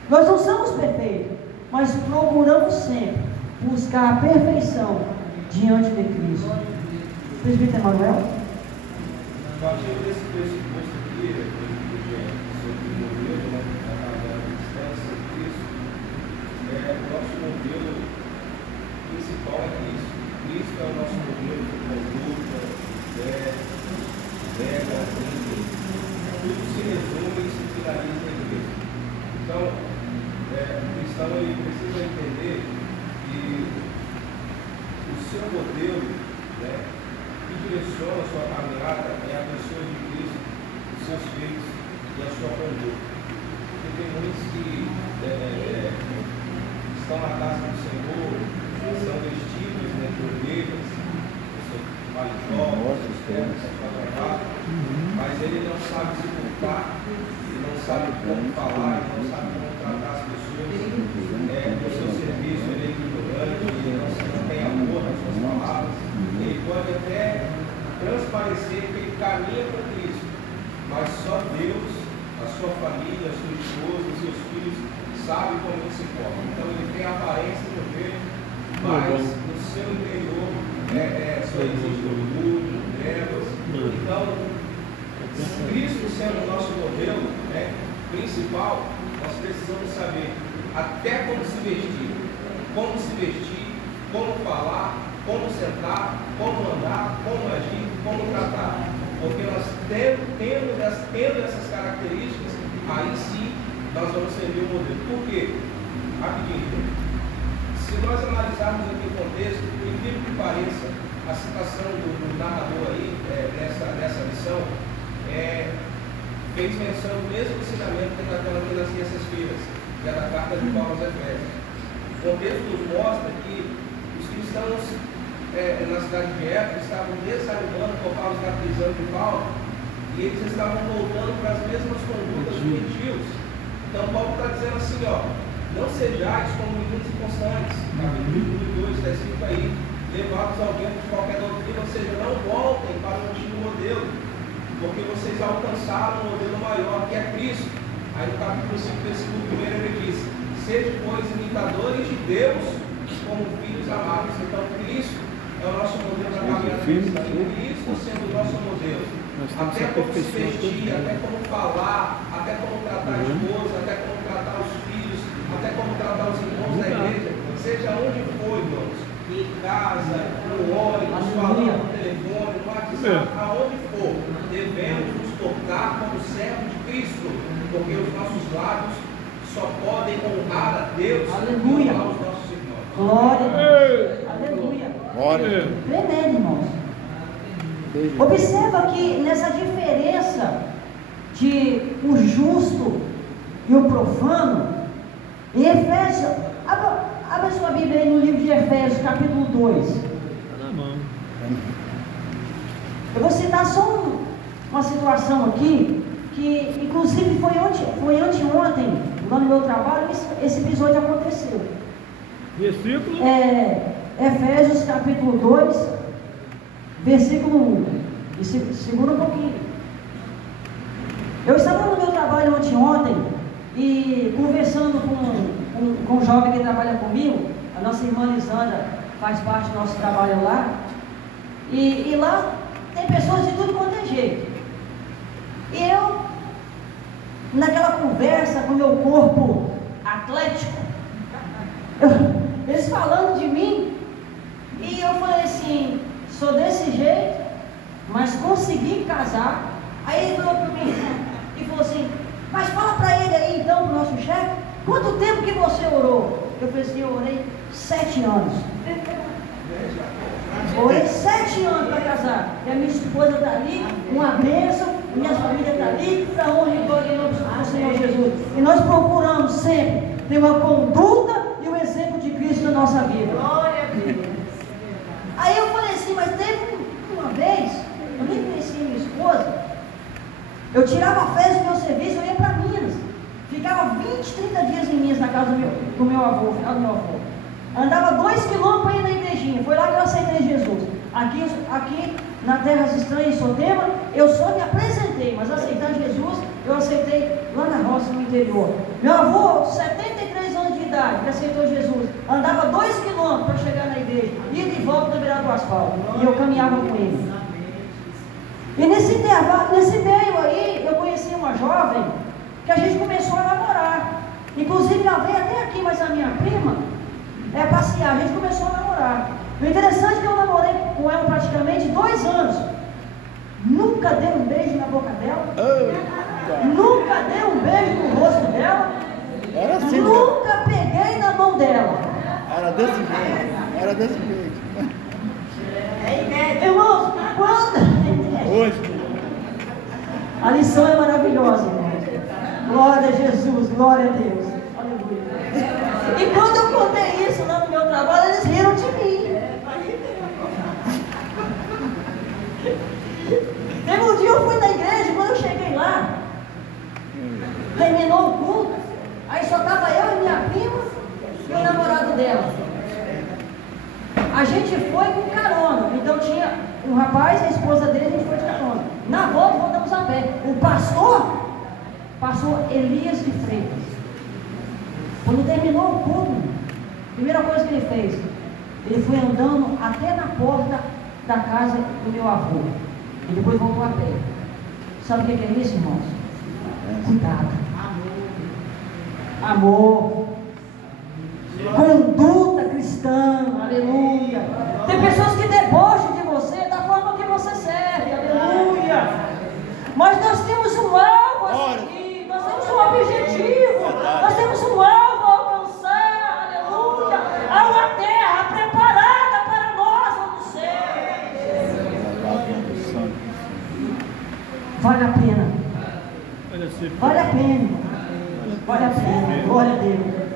Nós não somos perfeitos, mas procuramos sempre buscar a perfeição diante de Cristo. Presbítero Emanuel? A partir desse pressuposto aqui, sobre o modelo, da distância de Cristo, o nosso modelo principal é Cristo. Cristo é o nosso modelo de conduta, tudo se resume e se finaliza em Cristo. Então, o cristão ele precisa entender que o seu modelo, que direciona a sua caminhada é a pessoa de Cristo, os seus feitos e a sua conduta. Porque tem muitos que estão na casa do Senhor, são vestidos de ovelhas, paletós, mas ele não sabe se portar, ele não sabe como falar, ele não sabe como tratar as pessoas, no seu serviço ele é ignorante, ele não tem amor nas suas palavras, ele pode até transparecer que ele caminha com Cristo, mas só Deus, a sua família, a sua esposa, os seus filhos, sabe como ele se porta. Então ele tem a aparência de ovelha, mas no seu interior só existe orgulho, trevas. Então, Cristo sendo o nosso modelo principal, nós precisamos saber até como se vestir, como falar, como sentar, como andar, como agir, como tratar. Porque nós tendo essas características, aí sim nós vamos servir o modelo. Por quê? Rapidinho. Se nós analisarmos aqui o contexto, por incrível que pareça, a citação do narrador aí, nessa lição, fez menção do mesmo ensinamento que está tendo aqui nas terças-feiras, que é da carta de Paulo aos Efésios. O contexto nos mostra que os cristãos na cidade de Éfeso estavam desanimando por causa da prisão de Paulo, e eles estavam voltando para as mesmas condutas dos gentios. Então Paulo está dizendo assim, não sejais como meninos inconstantes, capítulo 2 está escrito aí, levados ao vento de qualquer doutrina, ou seja, não voltem para o antigo modelo, porque vocês alcançaram um modelo maior, que é Cristo. Aí no capítulo 5, versículo 1, ele diz: sede, pois, imitadores de Deus como filhos amados. Então Cristo é o nosso modelo da caminhada cristã. Cristo sendo o nosso até como se vestir, até como falar, até como tratar a esposa, até como tratar os filhos, até como tratar os irmãos da igreja, seja onde for, irmãos, em casa, no ônibus, falando no telefone, no WhatsApp, aonde for, devemos nos portar como servos de Cristo, porque os nossos lábios só podem honrar a Deus e honrar os nossos irmãos. Glória a Deus. Aleluia. Glória. Tremendo, irmãos. Observa que nessa diferença de o justo e o profano, em Efésios, abra sua Bíblia aí no livro de Efésios, capítulo 2. Tá na mão. Eu vou citar só uma situação aqui, que inclusive foi anteontem, lá no meu trabalho, esse episódio aconteceu. Versículo? Efésios capítulo 2, versículo 1. E segura um pouquinho. Eu estava no meu trabalho anteontem e conversando com um jovem que trabalha comigo. A nossa irmã Lisandra faz parte do nosso trabalho lá. E lá tem pessoas de tudo quanto é jeito. E eu, naquela conversa com o meu corpo atlético, eles falando de mim, e eu falei assim, sou desse jeito, mas consegui casar. Aí ele falou para mim e falou assim, mas fala para ele aí então, pro nosso chefe, quanto tempo que você orou? Eu falei assim, eu orei 7 anos. Orei 7 anos para casar. E a minha esposa está ali, uma bênção, minha família está ali, para honra e glória do Senhor Jesus. E nós procuramos sempre ter uma conduta e o exemplo de Cristo na nossa vida. Glória a Deus. Aí eu falei assim, mas teve uma vez, eu nem conhecia minha esposa, eu tirava férias do meu serviço, eu ia para Minas, ficava 20, 30 dias em Minas, na casa do meu avô, final do meu avô. Andava 2 quilômetros para ir na igrejinha, foi lá que eu aceitei Jesus. Aqui na Terras Estranhas, em Sodema, eu só me apresentei, mas aceitar Jesus, eu aceitei lá na roça, no interior. Meu avô, 73 anos de idade, que aceitou Jesus, andava 2 quilômetros para chegar na igreja, ia de volta na beirada do asfalto, e eu caminhava com ele. E nesse meio aí, eu conheci uma jovem, que a gente começou a namorar. Inclusive, ela veio até aqui, mas a minha prima, passear, a gente começou a namorar. O interessante é que eu namorei com ela praticamente 2 anos. Nunca dei um beijo na boca dela. Nunca dei um beijo no rosto dela. Assim, nunca peguei na mão dela. Era desse jeito. Era desse jeito. Irmãos, Hoje. a lição é maravilhosa, irmãos. Glória a Jesus, glória a Deus. Aleluia. E quando eu contei isso lá no meu trabalho, eles riram de mim. Teve um dia eu fui na igreja, quando eu cheguei lá, terminou o culto, aí só estava eu e minha prima e o namorado dela. A gente foi com carona, então tinha um rapaz e a esposa dele, a gente foi de carona. Na volta voltamos a pé. O pastor Elias de Freitas, quando terminou o culto, a primeira coisa que ele fez, ele foi andando até na porta da casa do meu avô. E depois voltou a pé. Sabe o que é isso, irmãos? Cuidado. Amor. Conduta cristã. Aleluia. Tem pessoas que debocham de você da forma que você serve. Aleluia. Mas nós temos um alvo a seguir. Nós temos um objetivo. Nós temos um alvo a alcançar. Aleluia. Há uma terra preparada para nós lá no céu. Vale a pena. Vale a pena. Vale a pena. Glória a Deus.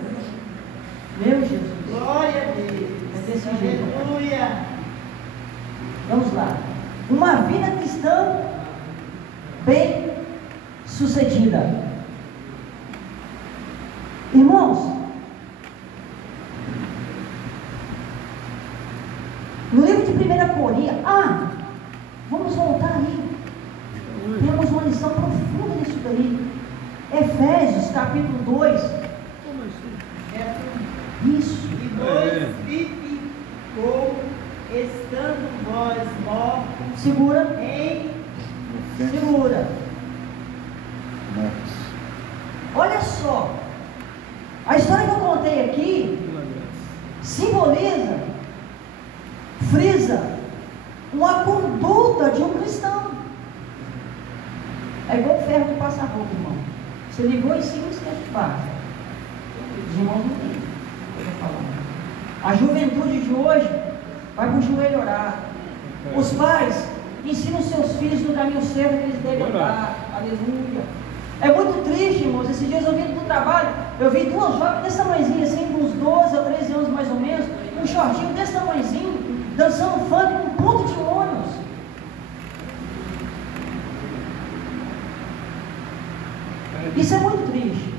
Meu Jesus. Glória a Deus. É desse jeito. Aleluia. Vamos lá. Uma vida cristã bem sucedida. Irmãos, no livro de 1 Coríntios, vamos voltar aí. Temos uma lição profunda nisso daí. Efésios capítulo 2. Isso. E vos vivificou, estando vós mortos Segura. em Segura. Olha só. A história que eu contei aqui simboliza, frisa uma conduta de um cristão. É igual o ferro que passa roupa, irmão. Você ligou em cima e esquece passa. Os irmãos não têm. Eu estou falando. A juventude de hoje vai para o joelho orar. Os pais ensinam seus filhos no caminho certo que eles devem orar. Aleluia. É muito triste, irmãos. Esses dias eu vim do trabalho, eu vi duas jovens desse tamanhozinho, assim, uns 12 a 13 anos mais ou menos, um shortinho desse tamanhozinho, dançando funk num ponto de ônibus. Isso é muito triste.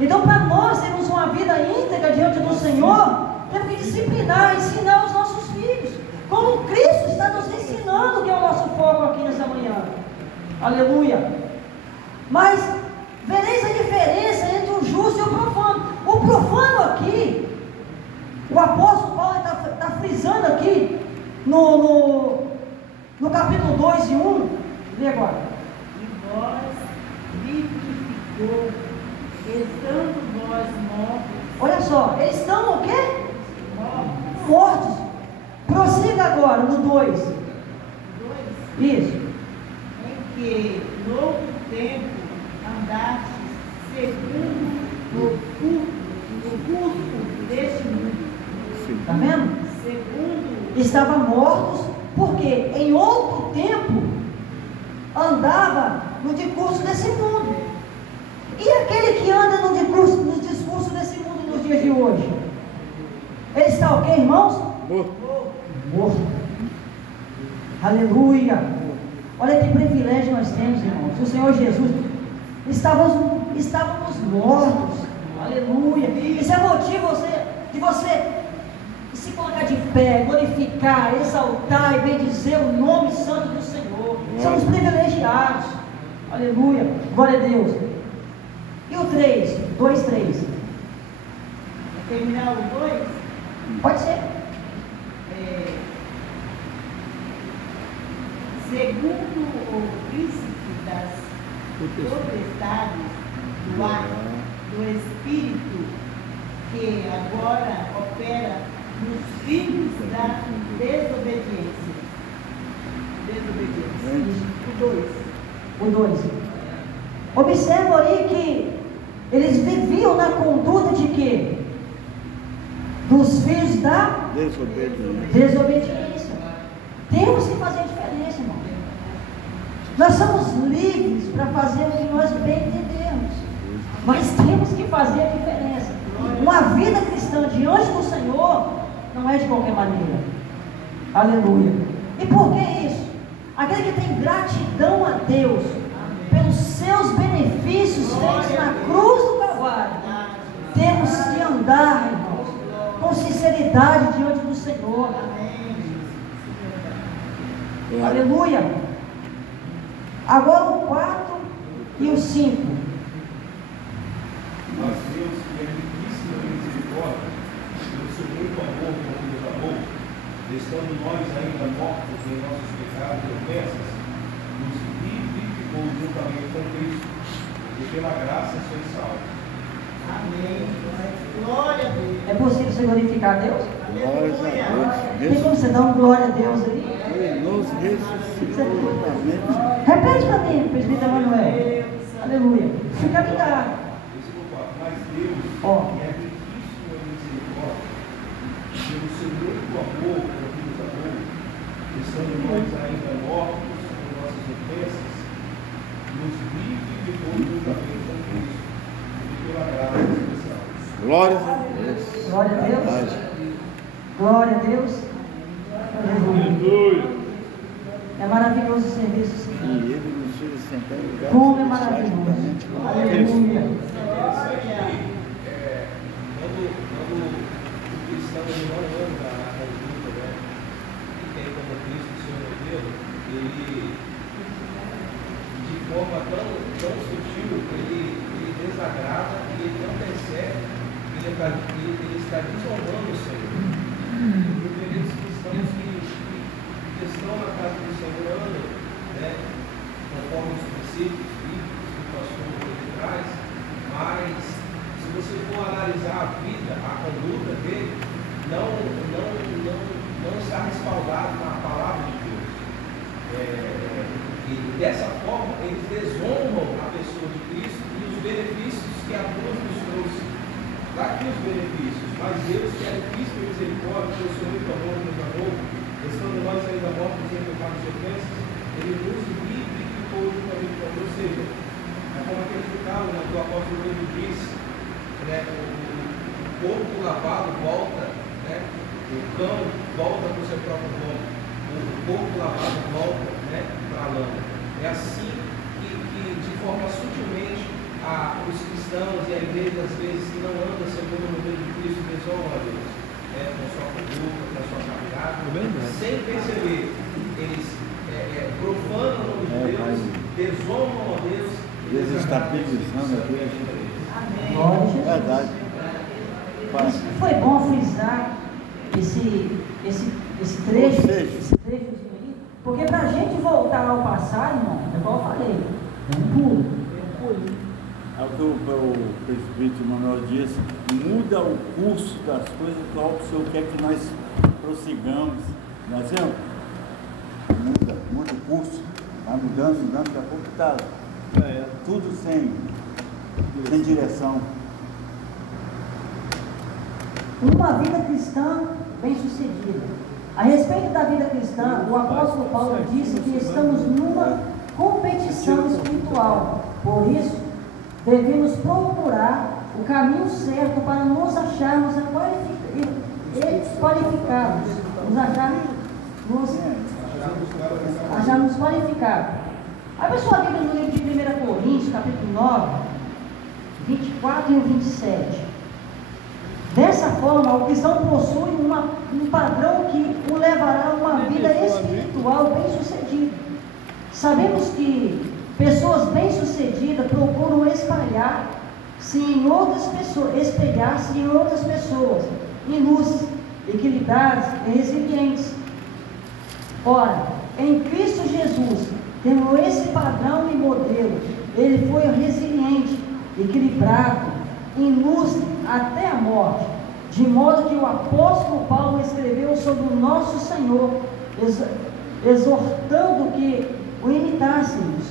Então, para nós termos uma vida íntegra diante do Senhor, temos que disciplinar, ensinar os nossos filhos, como Cristo está nos ensinando, que é o nosso foco aqui nessa manhã. Aleluia. Mas vereis a diferença entre o justo e o profano. O profano aqui, o apóstolo Paulo está frisando aqui no capítulo 2 e 1. Lê agora. E vós vivificou, estando nós mortos. Olha só, eles estão o quê? Mortos. Mortos. Prossiga agora no 2. 2. Isso. Em que no outro tempo andaste segundo o curso deste mundo. Está vendo? Segundo Estavam mortos, porque em outro tempo andava no discurso desse mundo. E aquele que anda no discurso desse mundo nos dias de hoje? Ele está o quê, irmãos? Morto. Aleluia. Olha que privilégio nós temos, irmãos. O Senhor Jesus, estávamos mortos. Aleluia. Isso é motivo de você se colocar de pé, glorificar, exaltar e bendizer o nome santo do Senhor. Somos privilegiados. Aleluia. Glória a Deus. E o 3? 2, 3. terminar o 2. Pode ser. Segundo o príncipe das potestades do ar, do Espírito, que agora opera nos filhos da desobediência. O 2. Observa aí que eles viviam na conduta de quê? Dos filhos da desobediência. Temos que fazer a diferença, irmão. Nós somos livres para fazer o que nós bem entendemos, mas temos que fazer a diferença. Uma vida cristã diante do Senhor não é de qualquer maneira. Aleluia. E por que isso? Aquele que tem gratidão a Deus pelos seus benefícios feitos na cruz do Calvário, temos que andar, irmãos, com sinceridade diante do Senhor. Aleluia. Agora o 4 e o 5. Nós vemos que é riquíssima misericórdia, pelo seu muito amor com que nos amou, estando nós ainda mortos em nossos pecados e ofensas, nos vivificou juntamente com Cristo, e pela graça sois salvos. Amém. Glória a Deus. É possível você glorificar a Deus? Aleluia. Tem como você dar um glória a Deus ali? Nos ressuscitou juntamente. Repete para mim, presbítero Manuel. Aleluia. Fica ligado. Mas Deus, que é riquíssimo em misericórdia, pelo seu muito amor com que nos amou, estando nós ainda mortos em nossas ofensas, nos vivificou juntamente com Cristo, e pela graça sois salvos. Glória a Deus. Glória a Deus. Glória a Deus. Aleluia. É maravilhoso o serviço, Senhor. E ele nos fez sentar em lugar. Como é maravilhoso. Aleluia. Quando o cristão não anda na conduta, né, que tem como Cristo o seu modelo, ele, de forma tão sutil, ele desagrada e ele não percebe que ele está desonrando o Senhor. Porque aqueles cristãos que estão na casa do Senhor andam, né, conforme princípios bíblicos que o pastor ele traz, mas se você for analisar a vida, a conduta dele, não está respaldado na palavra de Deus. E dessa forma, eles desonram a pessoa de Cristo e os benefícios que a cruz nos trouxe. Está aqui os benefícios, mas Deus, que é Cristo e misericórdia, que o Senhor muito amor, nos amou, estando nós ainda mortos em pecados e ofensas, Ele nos vivificou juntamente com nós. Ou seja, é como aquele ditado, né, que o apóstolo Pedro diz, né, o corpo lavado volta, né, o cão volta para o seu próprio dono, o corpo lavado volta, né, para a lama. É assim que de forma sutilmente, os cristãos e a igreja, às vezes, que não andam segundo o modelo de Cristo, desonram a Deus, com sua conduta, com sua caminhada, sem perceber. Eles profanam o nome de Deus, desonram a Deus, desestabilizando a Deus. Amém. Verdade. Foi bom frisar esse trecho aí, porque para a gente voltar ao passado, irmão, é igual eu falei, é um pulo. É o que o presbítero Manuel disse, muda o curso das coisas qual o Senhor quer que nós prossigamos. Não é assim? Muda o curso, vai mudando, daqui a pouco está tudo sem direção. Uma vida cristã bem-sucedida. A respeito da vida cristã, o apóstolo Paulo disse que estamos numa competição espiritual. Por isso, devemos procurar o caminho certo para nos acharmos qualificados. Acharmos qualificados. Abre sua Bíblia no livro de 1 Coríntios, capítulo 9, 24 e 27. Dessa forma, o cristão possui um padrão que o levará a uma vida espiritual bem-sucedida. Sabemos que pessoas bem-sucedidas procuram espelhar-se em outras pessoas, ilustres, equilibradas e resilientes. Ora, em Cristo Jesus, temos esse padrão e modelo. Ele foi resiliente, equilibrado, ilustre até a morte, de modo que o apóstolo Paulo escreveu sobre o nosso Senhor, exortando que o imitássemos,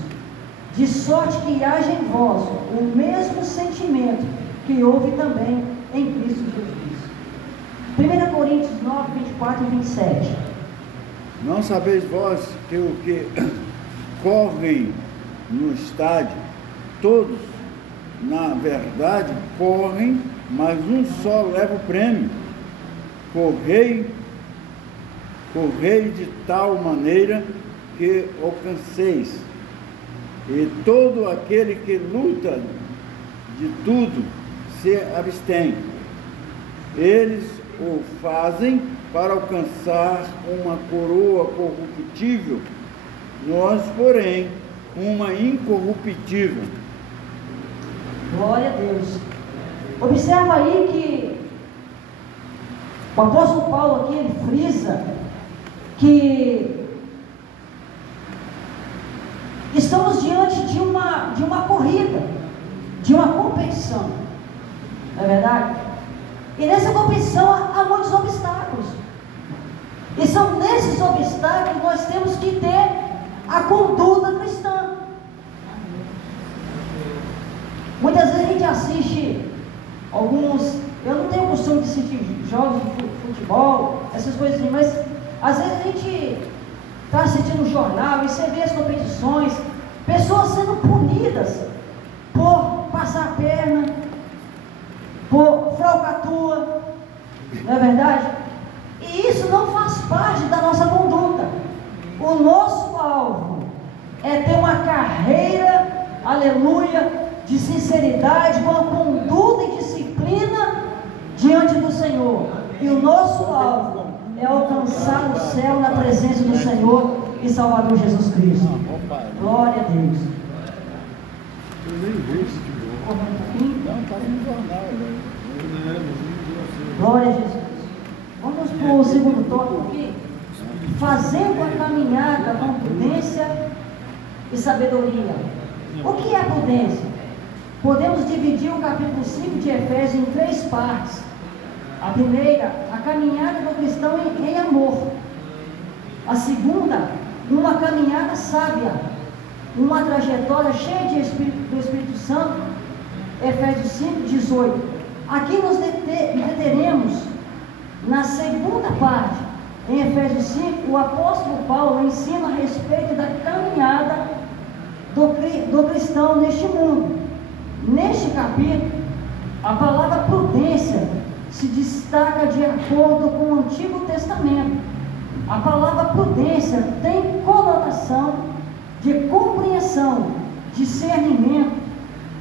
de sorte que haja em vós o mesmo sentimento que houve também em Cristo Jesus. 1 Coríntios 9, 24 e 27. Não sabeis vós que o que correm no estádio, todos, na verdade, correm, mas um só leva o prêmio. Correi de tal maneira que alcanceis. E todo aquele que luta de tudo se abstém. Eles o fazem para alcançar uma coroa corruptível, nós, porém, uma incorruptível. Glória a Deus. Observa aí que o apóstolo Paulo aqui, ele frisa que estamos diante de uma corrida, de uma competição, não é verdade? E nessa competição há muitos obstáculos, e são nesses obstáculos que nós temos que ter a conduta cristã. Muitas vezes a gente assiste alguns, eu não tenho o costume de assistir jogos de futebol, essas coisas assim, mas às vezes a gente está assistindo um jornal e você vê as competições, pessoas sendo punidas por passar a perna, por falcatrua, não é verdade? E isso não faz parte da nossa conduta. O nosso alvo é ter uma carreira, aleluia, de sinceridade, com a conduta e disciplina diante do Senhor. E o nosso alvo é alcançar o céu na presença do Senhor e Salvador Jesus Cristo. Glória a Deus. Eu nem vejo futebol. Não, está no jornal. Glória a Jesus. Vamos para o segundo tópico aqui. Fazendo a caminhada com prudência e sabedoria. O que é prudência? Podemos dividir o capítulo 5 de Efésios em 3 partes. A primeira, a caminhada do cristão em amor. A segunda, uma caminhada sábia, uma trajetória cheia do Espírito Santo. Efésios 5, 18. Aqui nos deteremos na segunda parte. Em Efésios 5, o apóstolo Paulo ensina a respeito da caminhada do cristão neste mundo. Neste capítulo, a palavra prudência se destaca de acordo com o Antigo Testamento. A palavra prudência tem conotação de compreensão, discernimento.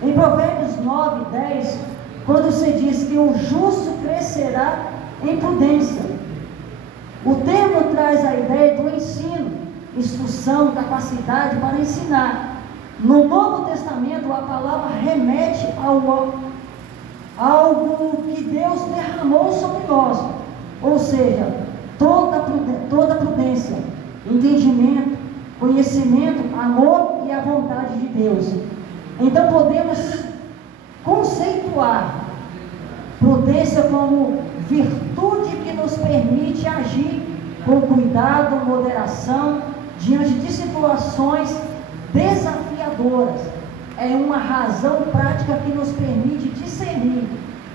Em Provérbios 9, 10, quando se diz que o justo crescerá em prudência, o termo traz a ideia do ensino, instrução, capacidade para ensinar. No Novo Testamento, a palavra remete ao algo que Deus derramou sobre nós, ou seja, toda prudência, entendimento, conhecimento, amor e a vontade de Deus. Então podemos conceituar prudência como virtude que nos permite agir com cuidado, moderação, diante de situações desafiadoras. É uma razão prática que nos permite discernir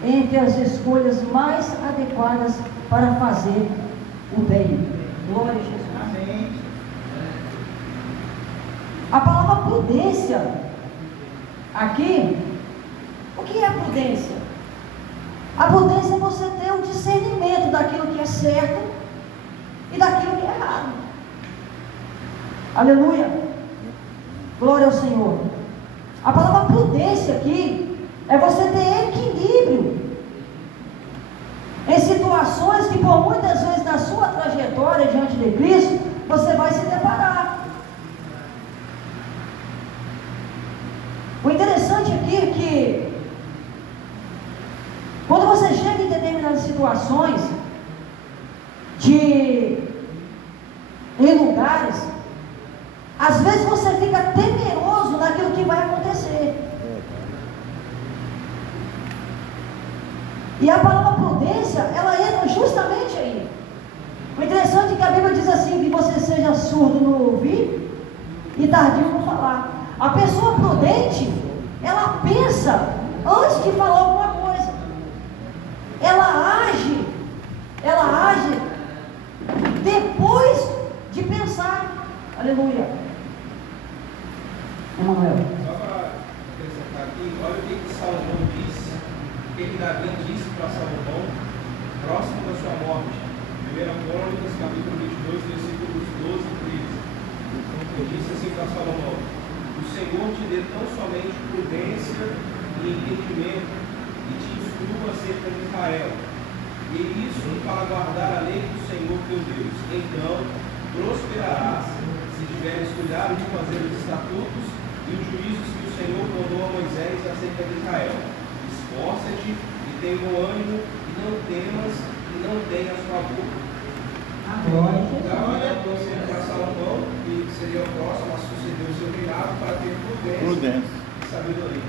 entre as escolhas mais adequadas para fazer o bem. Glória a Jesus. Amém. A palavra prudência, aqui, o que é prudência? A prudência é você ter um discernimento daquilo que é certo e daquilo que é errado. Aleluia. Glória ao Senhor. A palavra prudência aqui é você ter equilíbrio em situações que por muitas vezes na sua trajetória diante de Cristo você vai se deparar. O interessante aqui é que quando você chega em determinadas situações em lugares, às vezes você fica temeroso naquilo que vai acontecer. E a palavra prudência, ela entra justamente aí. O interessante é que a Bíblia diz assim, que você seja surdo no ouvir e tardio no falar. A pessoa prudente, ela pensa antes de falar alguma coisa. Ela age depois de pensar. Aleluia. Emanuel. Só para acrescentar aqui, olha o que Salomão disse, o que Davi disse para Salomão, próximo da sua morte. 1 Crônicas, capítulo 22, versículos 12 e 13. Ele disse assim para Salomão: o Senhor te dê tão somente prudência e entendimento, e te instrua acerca de Israel. E isso para guardar a lei do Senhor teu Deus. Então prosperarás, se tiveres cuidado de fazer os estatutos e os juízos que o Senhor mandou a Moisés acerca de Israel. Esforça-te e tenha bom ânimo, e não temas, e não tenhas favor. Então, olha você para Salomão, que seria o próximo a suceder o seu reinado, para ter prudência e sabedoria.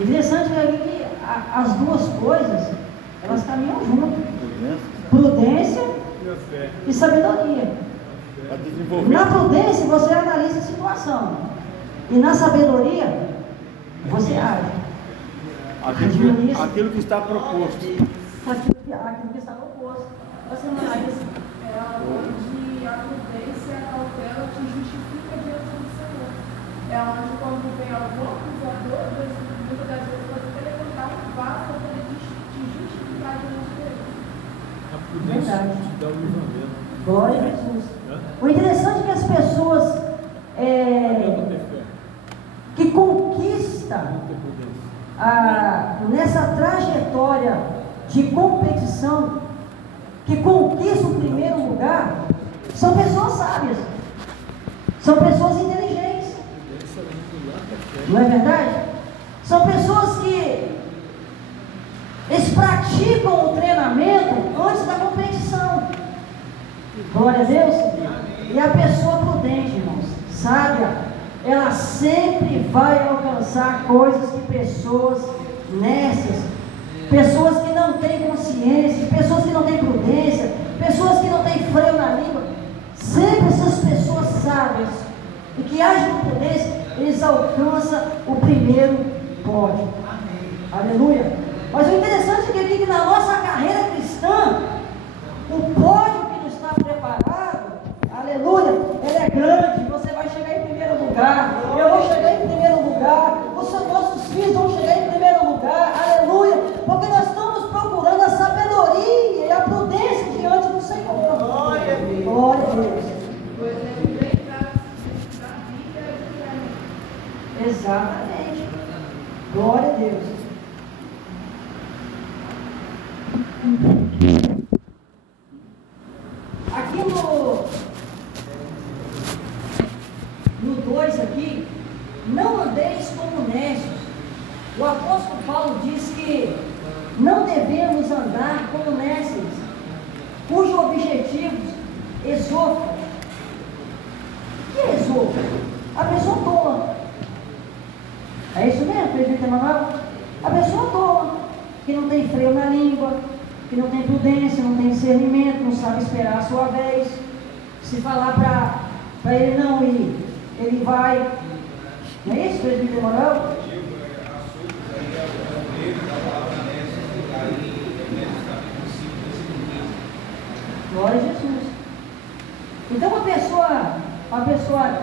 Interessante que as duas coisas, elas caminham junto. Prudência e sabedoria. Na prudência você analisa a situação, e na sabedoria você age. Aquilo que está proposto. Aquilo que está proposto. Você analisa. É onde a prudência, a cautela te justifica diante do Senhor. É onde, quando vem algum acusador, muitas das vezes você tem que levantar um vaso para poder te justificar diante dele. A prudência te dá o livramento. Glória a Jesus. O interessante é que as pessoas que conquistam nessa trajetória de competição, que conquistam o primeiro lugar, são pessoas sábias, são pessoas inteligentes, não é verdade? São pessoas que eles praticam o treinamento antes da competição. Glória a Deus. E a pessoa prudente, irmãos, sábia, ela sempre vai alcançar coisas que pessoas nécias, pessoas que não têm consciência, pessoas que não têm prudência, pessoas que não têm freio na língua, sempre essas pessoas sábias e que agem com prudência, eles alcançam o primeiro pódio. Aleluia. Mas o interessante é que na nossa carreira cristã, o pódio que nos está preparado, aleluia, ele é grande. Você vai chegar em primeiro lugar, eu vou chegar em primeiro lugar, os nossos filhos vão chegar em primeiro lugar, aleluia, porque nós estamos procurando a sabedoria e a prudência diante do Senhor. Glória a Deus. Glória a Deus. Exatamente. Glória a Deus. Aqui no 2 aqui, não andeis como necios. O apóstolo Paulo diz que não devemos andar como necios, cujo objetivo esôfago. O que é esôfago? A pessoa tola. É isso mesmo, presbítero Emanuel? A pessoa tola, que não tem freio na língua, que não tem prudência, não tem discernimento, não sabe esperar a sua vez. Se falar para ele não ir, ele vai. Não é isso, presbítero Emanuel? Glória a Jesus. Então a pessoa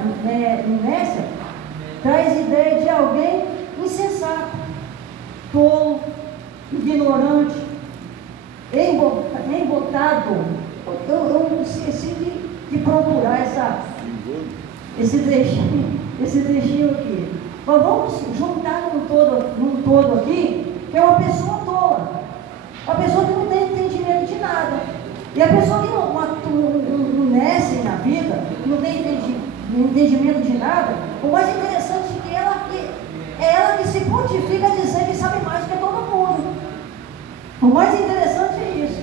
nécia traz ideia de alguém insensato, tolo, ignorante, embotado. Eu esqueci de procurar esse trechinho aqui. Mas vamos juntar num todo aqui, que é uma pessoa tola, uma pessoa que não tem entendimento de nada. E a pessoa que não nasce na vida, não tem entendimento de nada, o mais interessante é que é ela que se pontifica dizendo que sabe mais do que todo mundo. O mais interessante é isso.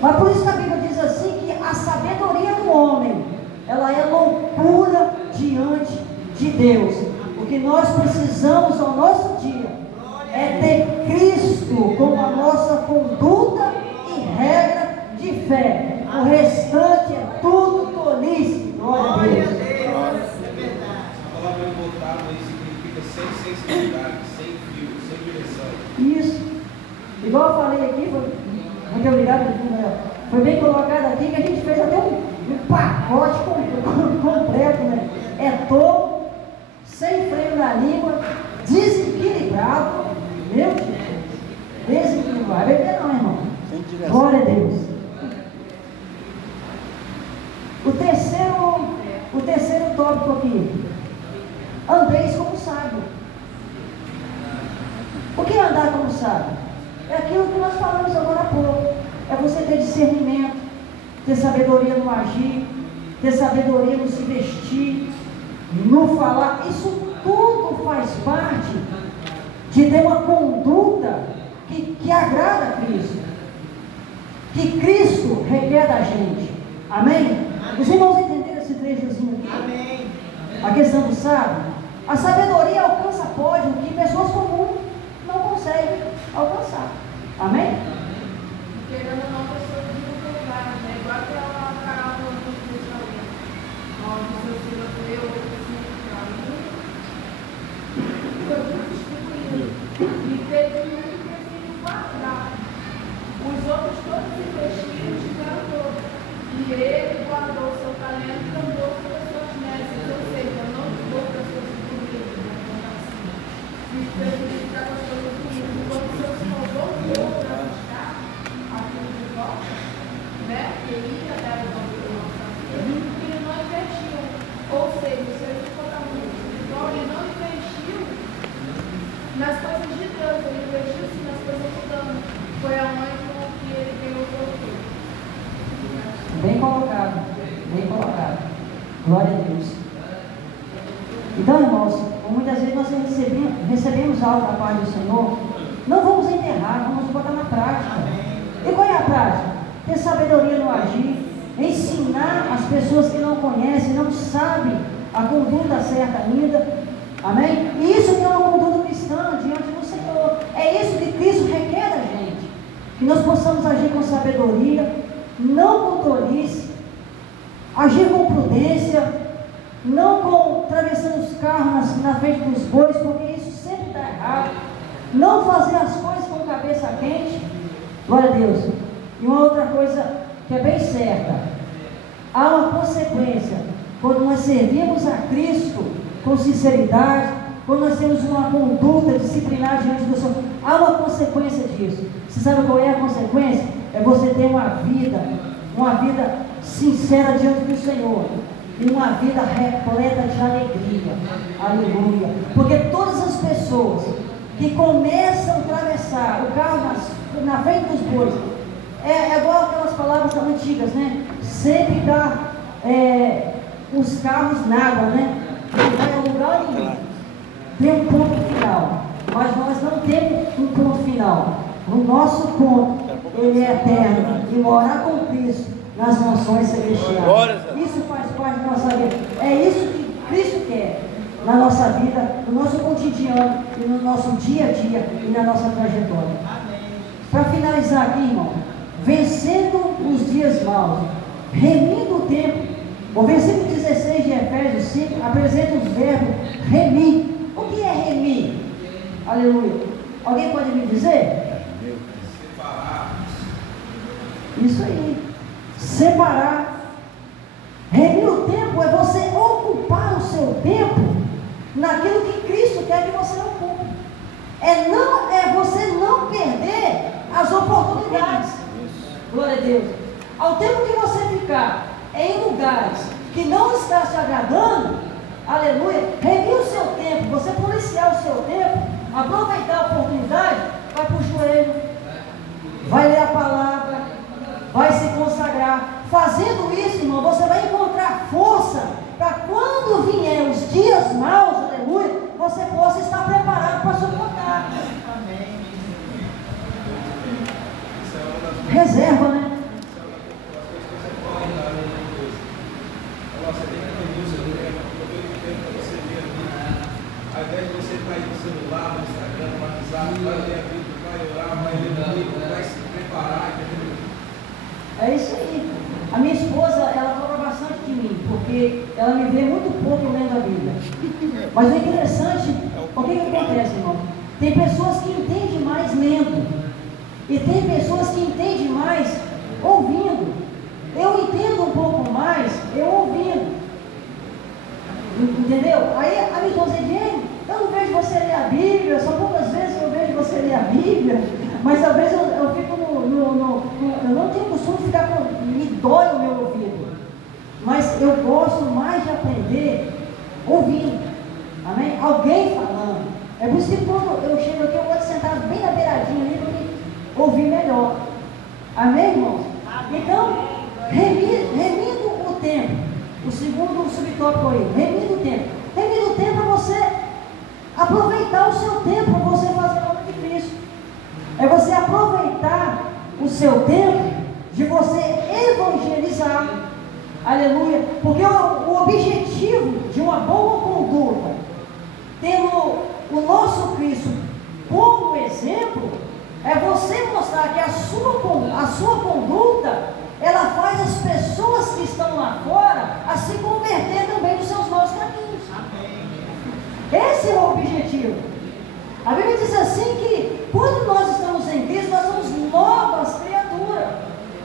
Mas por isso que a Bíblia diz assim, que a sabedoria do homem, ela é loucura diante de Deus. O que nós precisamos ao nosso dia é ter Cristo como a nossa conduta e regra de fé. O restante é tudo tolice. Glória a Deus. A palavra embotado aí significa sem sensibilidade, sem fio, sem direção. Isso. Igual eu falei aqui, muito obrigado, foi bem colocado aqui, que a gente fez até um pacote completo, né? É tolo, sem freio na língua, desequilibrado, meu Deus, desequilibrado. Vai beber não, irmão. Glória a Deus. O terceiro tópico aqui, andeis como sábio. O que é andar como sábio? É aquilo que nós falamos agora há pouco. É você ter discernimento, ter sabedoria no agir, ter sabedoria no se vestir, no falar. Isso tudo faz parte de ter uma conduta que agrada a Cristo, que Cristo requer da gente. Amém? Os irmãos entenderam esse trechozinho aqui? Amém. A questão do sábio. A sabedoria alcança pódio que pessoas comuns não conseguem alcançar. Amém? Querendo ou não, a pessoa de lugar, né? Igual aquela parábola do Jerusalém, onde o seu filho foi eu, foi muito distribuído. E teve um que preferiu guardar. Os outros todos investiram de cantor. E ele guardou o seu talento e cantou as pessoas nécias. Ou seja, não vou para as pessoas comigo, assim. E preferiu ficar com as pessoas comigo. Quando o seu senhor voltou para buscar aquilo de volta, né? Ele ia dar de volta para o nosso amigo. Ele não investiu. Ou seja, o seu comportamento espiritual, ele não investiu nas coisas de Deus, ele investiu sim nas coisas mundanas. Foi aonde que ele ganhou o poder. Bem colocado, bem colocado. Glória a Deus. Então, irmãos, muitas vezes nós recebemos algo da parte do Senhor, não vamos enterrar, vamos botar na prática. E qual é a prática? Ter sabedoria no agir, ensinar as pessoas que não conhecem, não sabem a conduta certa ainda. Amém? E isso que é uma conduta cristã diante do Senhor. É isso que Cristo requer da gente. Que nós possamos agir com sabedoria, não com tolice, agir com prudência, não com atravessando os carros na frente dos bois, porque isso sempre está errado. Não fazer as coisas com cabeça quente. Glória a Deus. E uma outra coisa que é bem certa: há uma consequência quando nós servimos a Cristo com sinceridade, quando nós temos uma conduta disciplinar diante do Senhor. Há uma consequência disso. Você sabe qual é a consequência? É você ter uma vida sincera diante do Senhor, e uma vida repleta de alegria. Aleluia. Porque todas as pessoas que começam a atravessar o carro na frente dos bois, é igual aquelas palavras antigas, né? Sempre dá os carros na água, né? Não vai a lugar nenhum. Tem um ponto final, mas nós não temos um ponto final. O nosso ponto, ele é eterno, e morar com Cristo nas mansões celestiais. Isso faz parte da nossa vida. É isso que Cristo quer na nossa vida, no nosso cotidiano e no nosso dia a dia e na nossa trajetória. Para finalizar aqui, irmão, vencendo os dias maus, remindo o tempo. O versículo 16 de Efésios 5 apresenta os verbos remir. O que é remir? Aleluia. Alguém pode me dizer? Separar. Isso aí. Separar. Remir o tempo é você ocupar o seu tempo naquilo que Cristo quer que você ocupe. É você não perder as oportunidades. Glória a Deus. Ao tempo que você ficar em lugares que não está te agradando, aleluia, remir o seu tempo, você policiar o seu tempo, aproveitar a oportunidade, vai para o joelho, vai ler a palavra, vai se consagrar. Fazendo isso, irmão, você vai encontrar força para quando vier os dias maus, aleluia, você possa estar preparado para suportar. Reserva, né? Você tem que entender o seu tempo, aproveita o tempo para você ver a Bíblia. Ao invés de você estar aí no celular, no Instagram, no WhatsApp, vai ler a Bíblia, vai orar, vai ler a Bíblia, vai se preparar, entendeu? É isso aí. A minha esposa, ela fala bastante de mim, porque ela me vê muito pouco lendo a Bíblia. Mas o interessante, o que acontece, irmão? Tem pessoas que entendem mais lendo, e tem pessoas que entendem mais ouvindo. Eu entendo um pouco mais eu ouvindo. Entendeu? Aí a minha esposa diz: eu não vejo você ler a Bíblia, só poucas vezes eu vejo você ler a Bíblia, mas às vezes eu fico eu não tenho costume de ficar me dói o meu ouvido, mas eu gosto mais de aprender ouvindo. Amém? Alguém falando. É por isso que quando eu chego aqui, eu gosto de sentar bem na beiradinha ali para me ouvir melhor. Amém, irmãos? Então, remindo o tempo. O segundo subtópico aí, remindo o tempo. Remindo o tempo é você aproveitar o seu tempo para você fazer a obra de Cristo. É você aproveitar o seu tempo de você evangelizar. Aleluia. Porque o objetivo de uma boa conduta, tendo o nosso Cristo como exemplo, é você mostrar que a sua conduta, ela faz as pessoas que estão lá fora a se converter também nos seus maus caminhos. Esse é o objetivo. A Bíblia diz assim que quando nós estamos em Cristo, nós somos novas criaturas.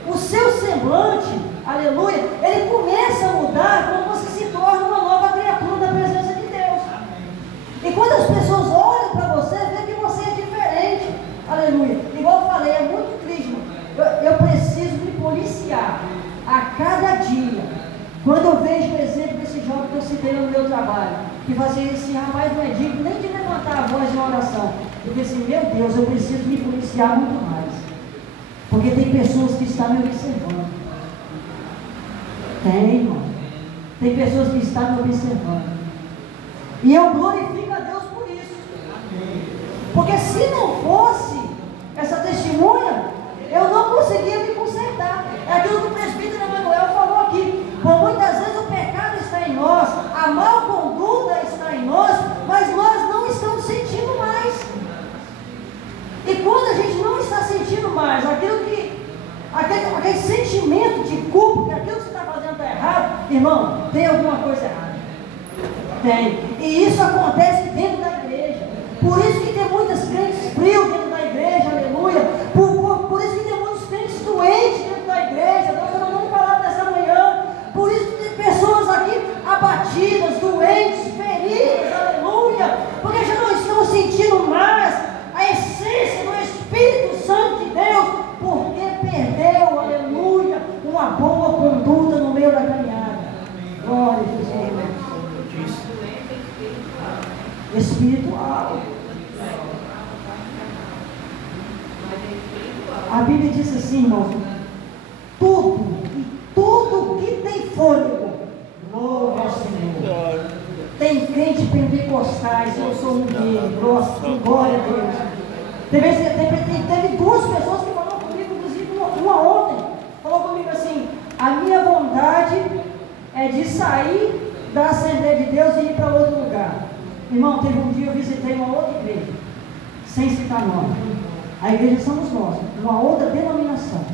O seu semblante, aleluia, ele começa a mudar quando você se torna uma nova criatura da presença de Deus. E quando as pessoas olham para você, vê que você é diferente. Aleluia. Igual eu falei, é muito triste. Eu preciso me policiar a cada dia. Quando eu vejo o exemplo desse jovem que eu citei no meu trabalho, que fazia esse rapaz não é digno nem de levantar a voz em oração. Eu pensei: meu Deus, eu preciso me policiar muito mais. Porque tem pessoas que estão me observando. Tem, irmão. Tem pessoas que estão me observando. E eu glorifico a Deus por isso. Porque se não fosse essa testemunha, eu não conseguia me consertar. É aquilo que o presbítero Emanuel falou aqui. Por muitas vezes o pecado está em nós, a mal aquele sentimento de culpa, que aquilo que você está fazendo está errado, irmão, tem alguma coisa errada. Tem. E isso acontece dentro da igreja. Por isso que tem muitas crentes frios dentro da igreja, aleluia. Por isso que tem muitos crentes doentes dentro da igreja. Deus está mandando palavra nessa manhã. Por isso que tem pessoas aqui abatidas, doentes, feridas, aleluia. Porque já não estão sentindo mais a essência do Espírito Santo de Deus, porque perdeu, aleluia, uma boa conduta no meio da caminhada. Glória a Jesus. Espiritual. A Bíblia diz assim, irmãos: tudo que tem fôlego, louva ao Senhor. Tem crente pentecostais, eu sou um deles, glória a Deus. Teve duas pessoas que falaram comigo, inclusive uma ontem, falou comigo assim: a minha vontade é de sair da Assembleia de Deus e ir para outro lugar. Irmão, teve um dia eu visitei uma outra igreja, sem citar nome. A igreja somos nós, uma outra denominação.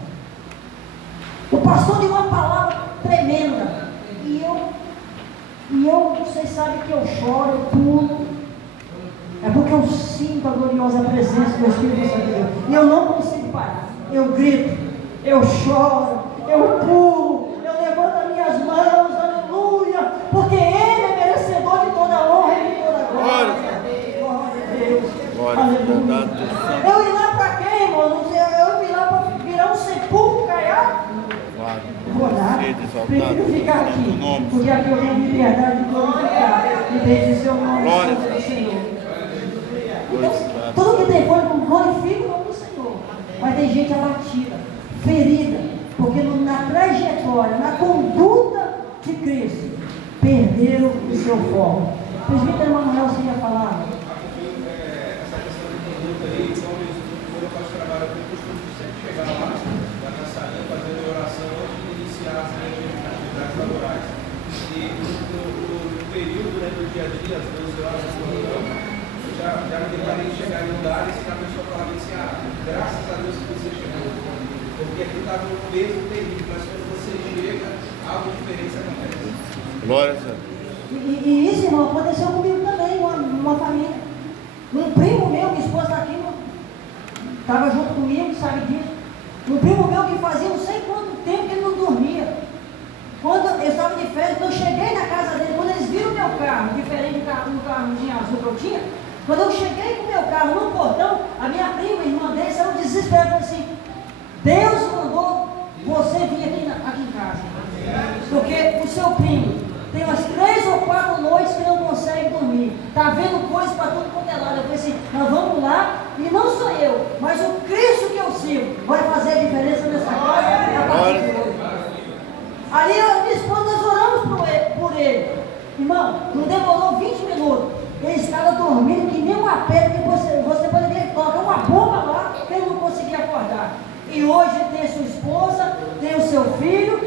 O pastor deu uma palavra tremenda. E eu, vocês sabem que eu choro, eu pulo. É porque eu sinto a gloriosa presença do Espírito Santo de Deus. E eu não consigo parar. Eu grito, eu choro, eu pulo, eu levanto as minhas mãos, aleluia, porque Ele é merecedor de toda a honra e de toda a glória. Glória a Deus. Aleluia. Eu ir lá para quê, irmão? Eu ir lá para virar um sepulcro caiado? Vou dar. Prefiro ficar aqui, porque aqui eu tenho liberdade de glorificar e beijar seu nome, do Senhor. Então, tudo que tem fôlego, glorifica o nome do Senhor. Mas tem gente abatida, ferida, porque na trajetória, na conduta de Cristo, perderam o seu foco. O presbítero Manuel, você ia falar? Essa questão de conduta aí, quando eu faço trabalho, eu costumo sempre chegar lá, na minha salinha, fazendo oração antes de iniciar as minhas atividades laborais. E no período, né, do dia a dia, às 12 horas da manhã, eu já me deparei de chegar em lugares que a pessoa falava assim: graças a Deus que você chegou. Porque aqui estava no mesmo período, mas quando você chega, algo diferente acontece. Glória a Deus. E isso, irmão, aconteceu comigo também, uma família. Um primo meu, minha esposa está aqui, estava junto comigo, sabe disso. Um primo meu que fazia não sei quanto tempo que ele não dormia. Quando eu estava de férias, quando eu cheguei na casa dele, quando eles viram o meu carro, diferente do carrozinho azul que eu tinha, quando eu cheguei com o meu carro no portão, a minha prima, irmã dele, saiu desesperada e falou assim: Deus mandou você vir aqui em casa. Porque o seu primo tem umas 3 ou 4 noites que não consegue dormir. Está vendo coisa para tudo quanto é lado. Eu falei assim: nós vamos lá, e não sou eu, mas o Cristo que eu sirvo vai fazer a diferença nessa casa a partir de hoje. Ali eu e minha esposa, nós oramos por ele. Irmão, não demorou 20 minutos. Ele estava dormindo que nem uma pedra, que você poderia colocar uma bomba lá, que ele não conseguia acordar. E hoje tem a sua esposa, tem o seu filho,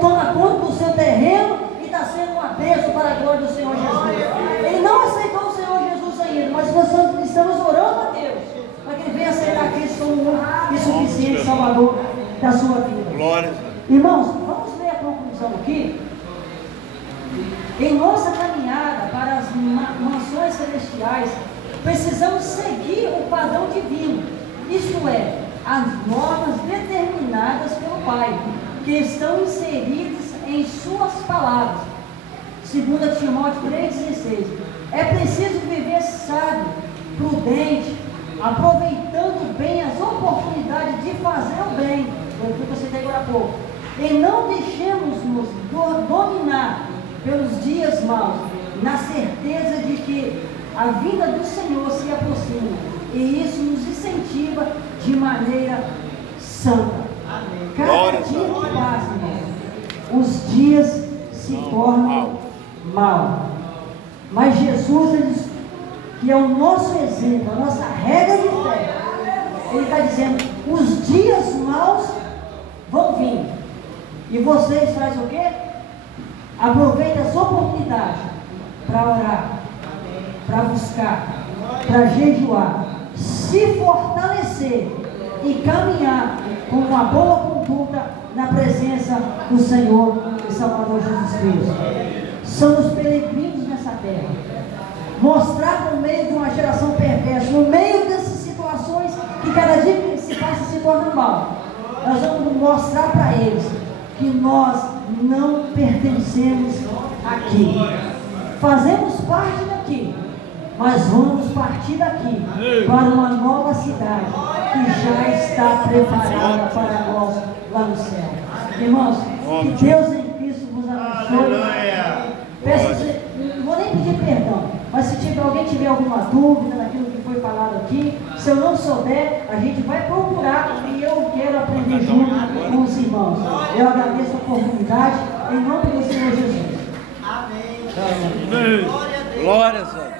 toma conta do seu terreno e está sendo uma bênção para a glória do Senhor Jesus. Ele não aceitou o Senhor Jesus ainda, mas nós estamos orando a Deus para que ele venha aceitar Cristo como o único e suficiente Salvador da sua vida. Glória. Irmãos, vamos ler a conclusão aqui. Em nossa caminhada para as mansões celestiais, precisamos seguir o padrão divino, isto é, as normas determinadas pelo Pai, que estão inseridas em suas palavras. 2 Timóteo 3,16. É preciso viver sábio, prudente, aproveitando bem as oportunidades de fazer o bem, foi o que eu citei agora há pouco, e não deixemos-nos dominar pelos dias maus, na certeza de que a vinda do Senhor se aproxima, e isso nos incentiva de maneira santa. Cada dia que passa, os dias se tornam maus. Mas Jesus, ele, que é o nosso exemplo, a nossa regra de fé, ele está dizendo: os dias maus vão vir. E vocês fazem o quê? Aproveitem as oportunidades para orar, para buscar, para jejuar, se fortalecer e caminhar com uma boa conduta na presença do Senhor e Salvador Jesus Cristo. Somos peregrinos nessa terra. Mostrar no meio de uma geração perversa, no meio dessas situações que cada dia que se passa se torna mal, nós vamos mostrar para eles que nós não pertencemos aqui. Fazemos parte daqui, mas vamos partir daqui para uma nova cidade que já está preparada para nós lá no céu. Irmãos, que Deus em Cristo vos abençoe. Não vou nem pedir perdão, mas se alguém tiver alguma dúvida daquilo que foi falado aqui, se eu não souber, a gente vai procurar e eu quero aprender junto com os irmãos. Eu agradeço a oportunidade em nome do Senhor Jesus. Amém. Glória a Deus.